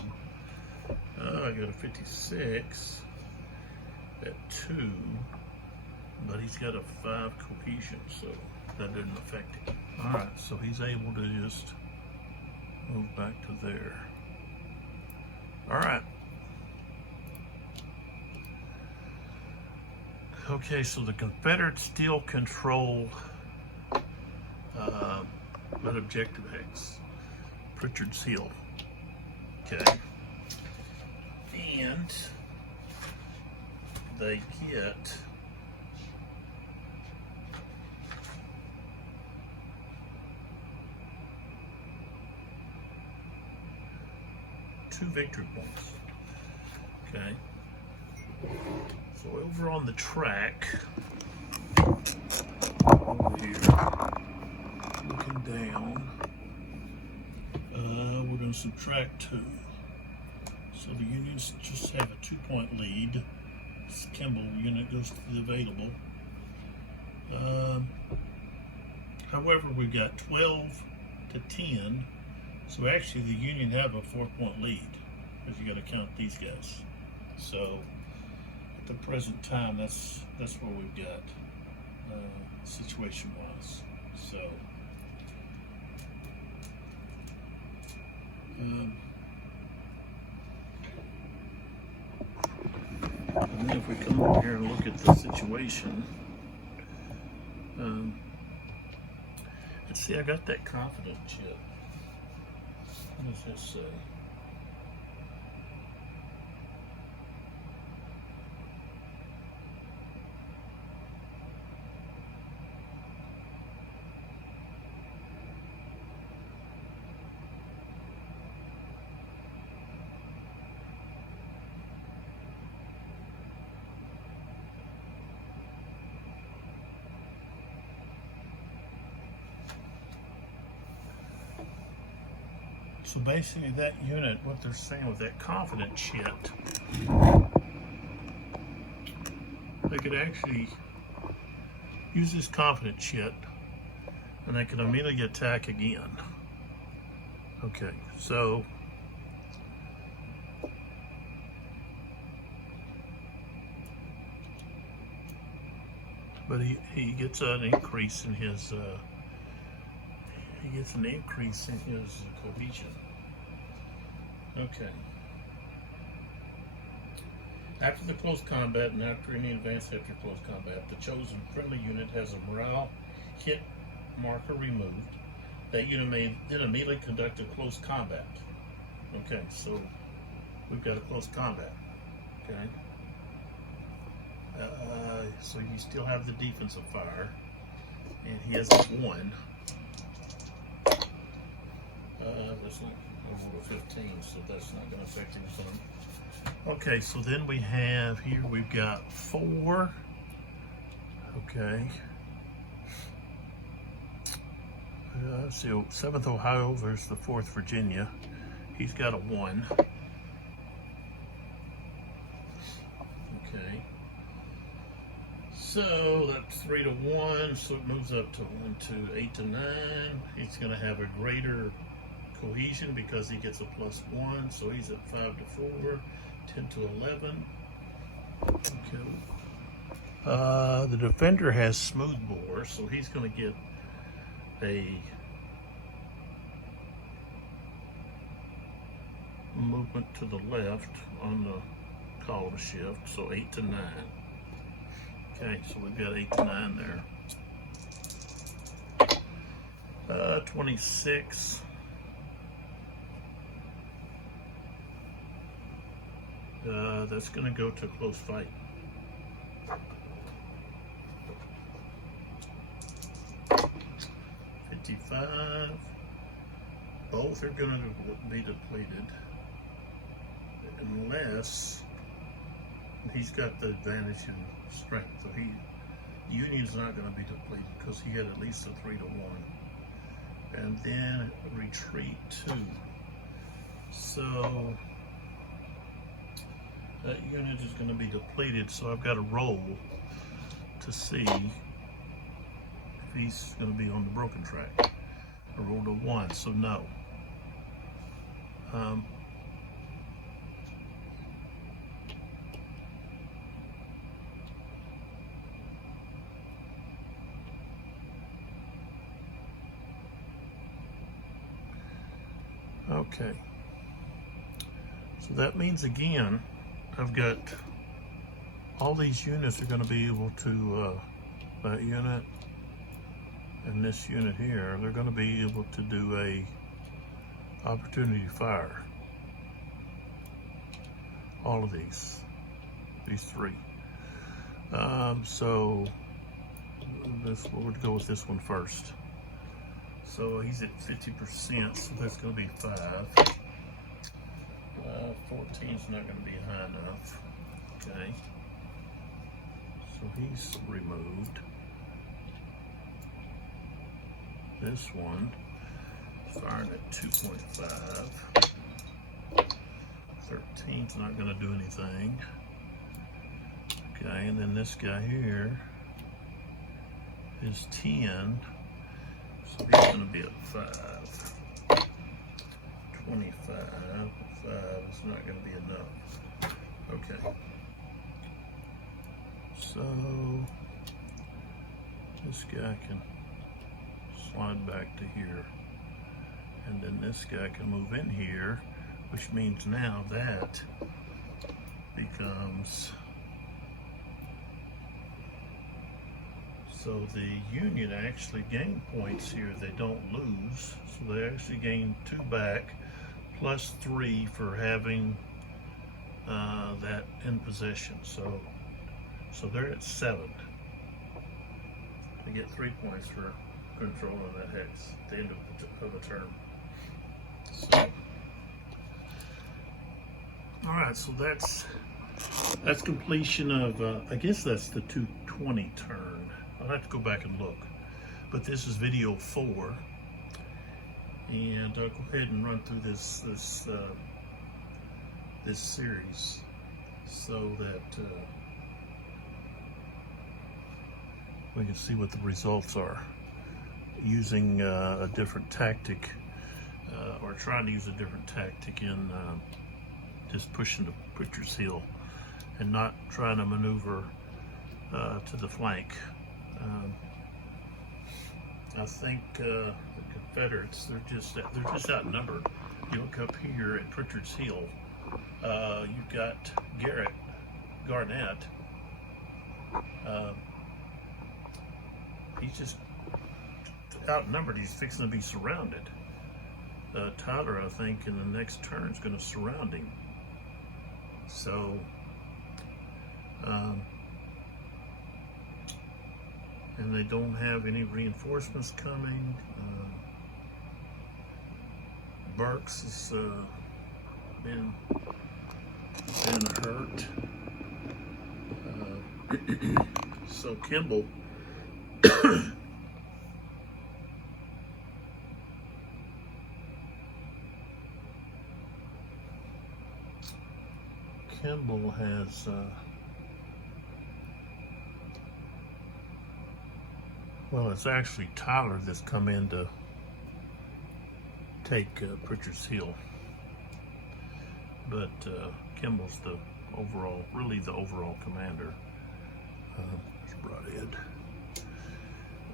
I got a 56 at 2, but he's got a 5 cohesion, so that didn't affect him. All right, so he's able to just move back to there. All right. Okay, so the Confederates still control that objective X, Pritchard's Hill. Okay. And they get two victory points. Okay. So over on the track, over here, looking down, we're going to subtract 2. So the Unions just have a 2-point lead. This Kimball unit goes to the available. However, we've got 12 to 10. So actually the Union have a 4-point lead, because you got to count these guys. So at the present time, that's where we've got situation-wise. So and then if we come over here and look at the situation, let's see, I got that confident chip. What does this say? So basically that unit, what they're saying with that confident shit, they could actually use this confident shit and they can immediately attack again. Okay, so but he gets an increase in his cohesion. Okay. After the close combat and after any advance after close combat, the chosen friendly unit has a morale hit marker removed. That unit may then immediately conduct a close combat. Okay, so we've got a close combat. Okay. So you still have the defensive fire, and he has a 1. That's not over 15, so that's not going to affect him some. Okay, so then we have here, we've got 4. Okay. So 7th Ohio versus the 4th Virginia. He's got a 1. Okay. So that's 3 to 1, so it moves up to 1 to 8 to 9. He's going to have a greater cohesion because he gets a +1, so he's at 5 to 4, 10 to 11. Okay. The defender has smooth bore, so he's going to get a movement to the left on the column shift, so 8 to 9. Okay, so we've got 8 to 9 there. 26. That's going to go to close fight. Both are going to be depleted unless he's got the advantage in strength. So Union's not going to be depleted because he had at least a 3 to 1. And then retreat 2. So that unit is going to be depleted, so I've got to roll to see if he's going to be on the broken track. I rolled a 1, so no. Okay. So that means again, I've got all these units are going to be able to, that unit and this unit here, they're going to be able to do a opportunity fire. All of these 3. So we'll go with this one first. So he's at 50%, so that's going to be 5. 14's not going to be high enough. Okay. So he's removed. This one, firing at 2.5. 13's not going to do anything. Okay, and then this guy here is 10. So he's going to be at 5. 25. 5 is not going to be enough. Okay. So this guy can slide back to here. And then this guy can move in here, which means now that becomes, so the Union actually gain points here. They don't lose, so they actually gain 2 back, plus 3 for having that in possession. So they're at 7. They get 3 points for controlling that hex at the end of the turn. So, all right, so that's completion of, I guess that's the 220 turn. I'll have to go back and look. But this is video 4. And I'll go ahead and run through this series so that we can see what the results are using a different tactic, or trying to use a different tactic in just pushing the butcher's heel and not trying to maneuver to the flank. I think the Confederates, they're just outnumbered. You look up here at Pritchard's Hill, you've got Garnett. He's just outnumbered. He's fixing to be surrounded. Tyler, I think, in the next turn is going to surround him. So, and they don't have any reinforcements coming. Burks has been hurt. So Kimball Kimball has well, it's actually Tyler that's come in to take Pritchard's Hill, but Kimball's really the overall commander. It's Broadhead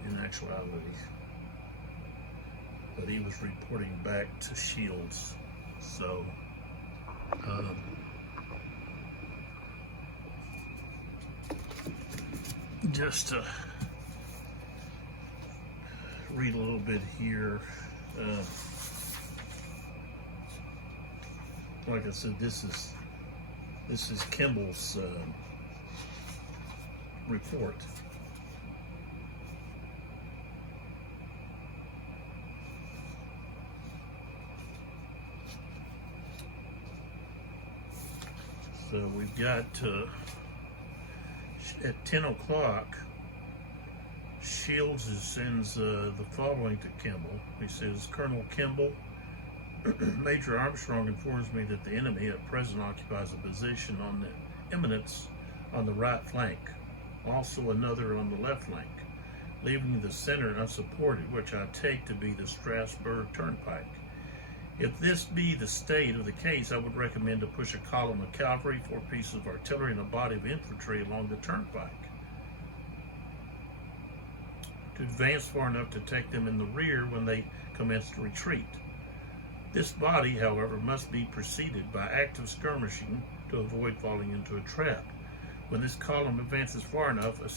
in actuality, but he was reporting back to Shields, so just to read a little bit here. Like I said, this is Kimball's report. So we've got at 10 o'clock, Shields sends the following to Kimball. He says, Colonel Kimball, Major Armstrong informs me that the enemy at present occupies a position on the eminence on the right flank, also another on the left flank, leaving the center unsupported, which I take to be the Strasburg Turnpike. If this be the state of the case, I would recommend to push a column of cavalry, 4 pieces of artillery, and a body of infantry along the turnpike to advance far enough to take them in the rear when they commence to retreat. This body, however, must be preceded by active skirmishing to avoid falling into a trap. When this column advances far enough, a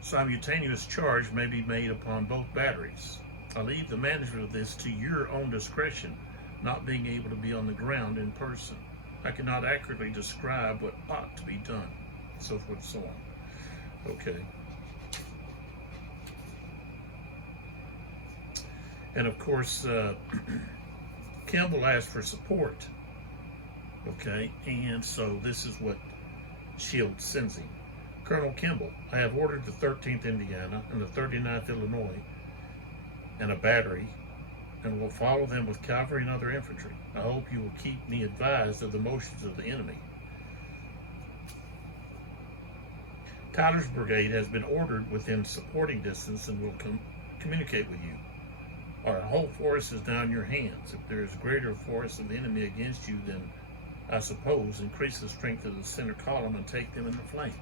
simultaneous charge may be made upon both batteries. I leave the management of this to your own discretion, not being able to be on the ground in person. I cannot accurately describe what ought to be done, so forth and so on. Okay. And of course, Kimball asked for support. Okay, and so this is what Shields sends him. Colonel Kimball, I have ordered the 13th Indiana and the 39th Illinois and a battery, and will follow them with cavalry and other infantry. I hope you will keep me advised of the motions of the enemy. Tyler's brigade has been ordered within supporting distance and will communicate with you. Our whole force is now in your hands. If there is a greater force of the enemy against you, then I suppose increase the strength of the center column and take them in the flank.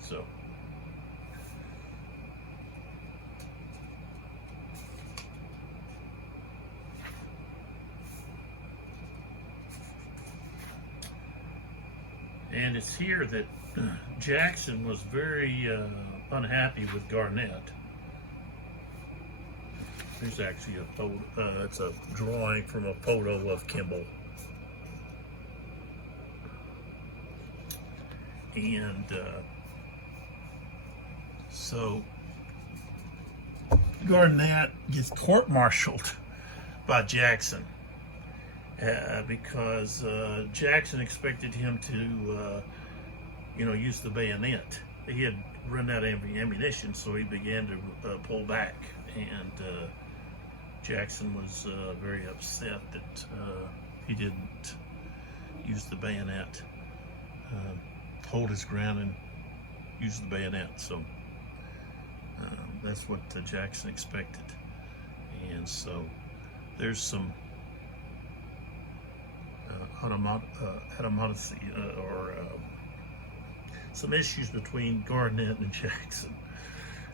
So, and it's here that Jackson was very unhappy with Garnett. There's actually a photo, that's a drawing from a photo of Kimball. And so Garnett gets court-martialed by Jackson because Jackson expected him to, use the bayonet. He had run out of ammunition, so he began to pull back, and Jackson was very upset that he didn't use the bayonet, hold his ground and use the bayonet. So that's what Jackson expected. And so there's some animosity or some issues between Garnett and Jackson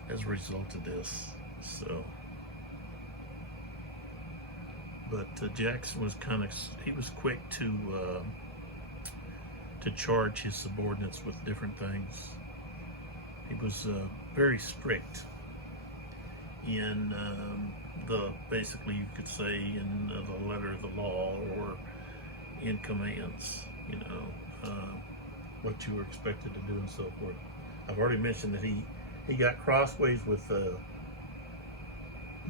as a result of this. So, but Jackson was he was quick to charge his subordinates with different things. He was very strict in basically you could say in the letter of the law or in commands, you know, what you were expected to do and so forth. I've already mentioned that he got crossways with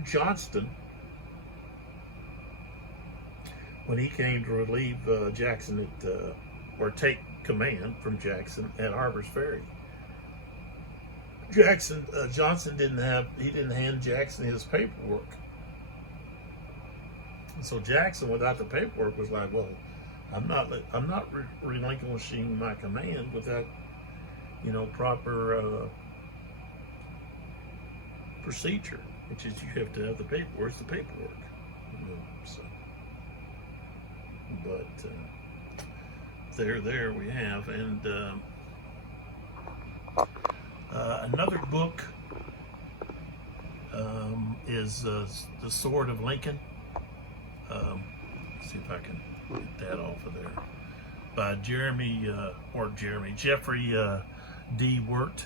Johnston when he came to relieve Jackson at, or take command from Jackson at Harper's Ferry. Johnston didn't hand Jackson his paperwork. And so Jackson, without the paperwork, was like, well, I'm not relinquishing my command without, you know, proper procedure, which is you have to have the paperwork. Where's the paperwork? You know, so, but there we have, and another book is The Sword of Lincoln. See if I can get that off of there. By Jeffrey D. Wirt.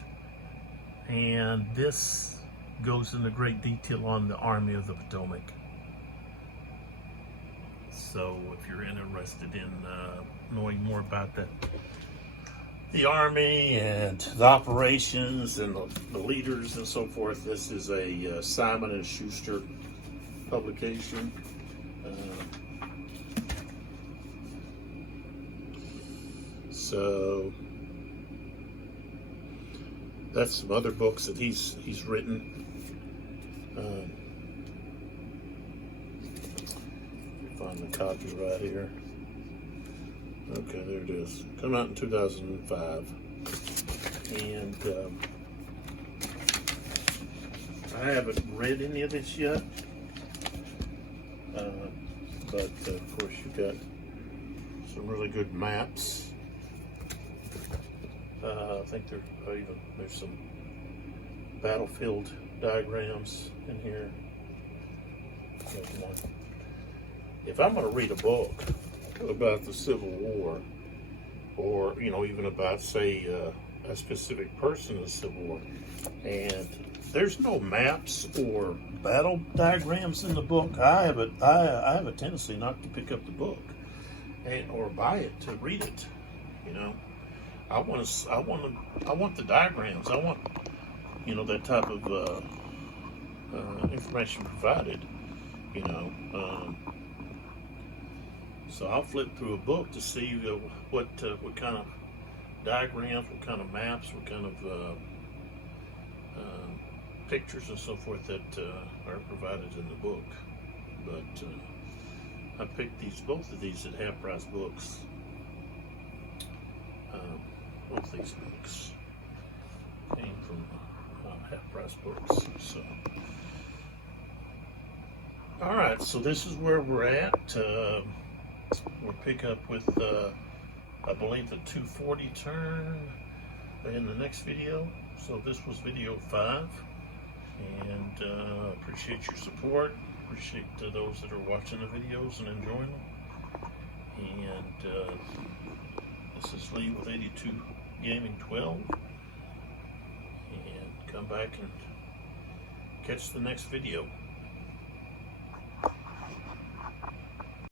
And this goes into great detail on the Army of the Potomac. So if you're interested in knowing more about the Army and the operations and the leaders and so forth, this is a Simon & Schuster publication. So that's some other books that he's written. Find the copy right here. Okay, there it is. Come out in 2005, and I haven't read any of this yet. But of course, you've got some really good maps. I think there's some battlefield diagrams in here. If I'm going to read a book about the Civil War, or you know, even about say a specific person in the Civil War, and there's no maps or battle diagrams in the book, I have a tendency not to pick up the book or buy it to read it. You know, I want the diagrams. I want, you know, that type of information provided. You know, so I'll flip through a book to see what kind of diagrams, what kind of maps, what kind of pictures and so forth that are provided in the book. But I picked both of these at Half Price Books. Both these books came from Half Price Books. So, all right. So this is where we're at. We'll pick up with I believe the 240 turn in the next video. So this was video 5, and appreciate your support. Appreciate those that are watching the videos and enjoying them. And this is Lee with 82 Gaming 12, and come back and catch the next video.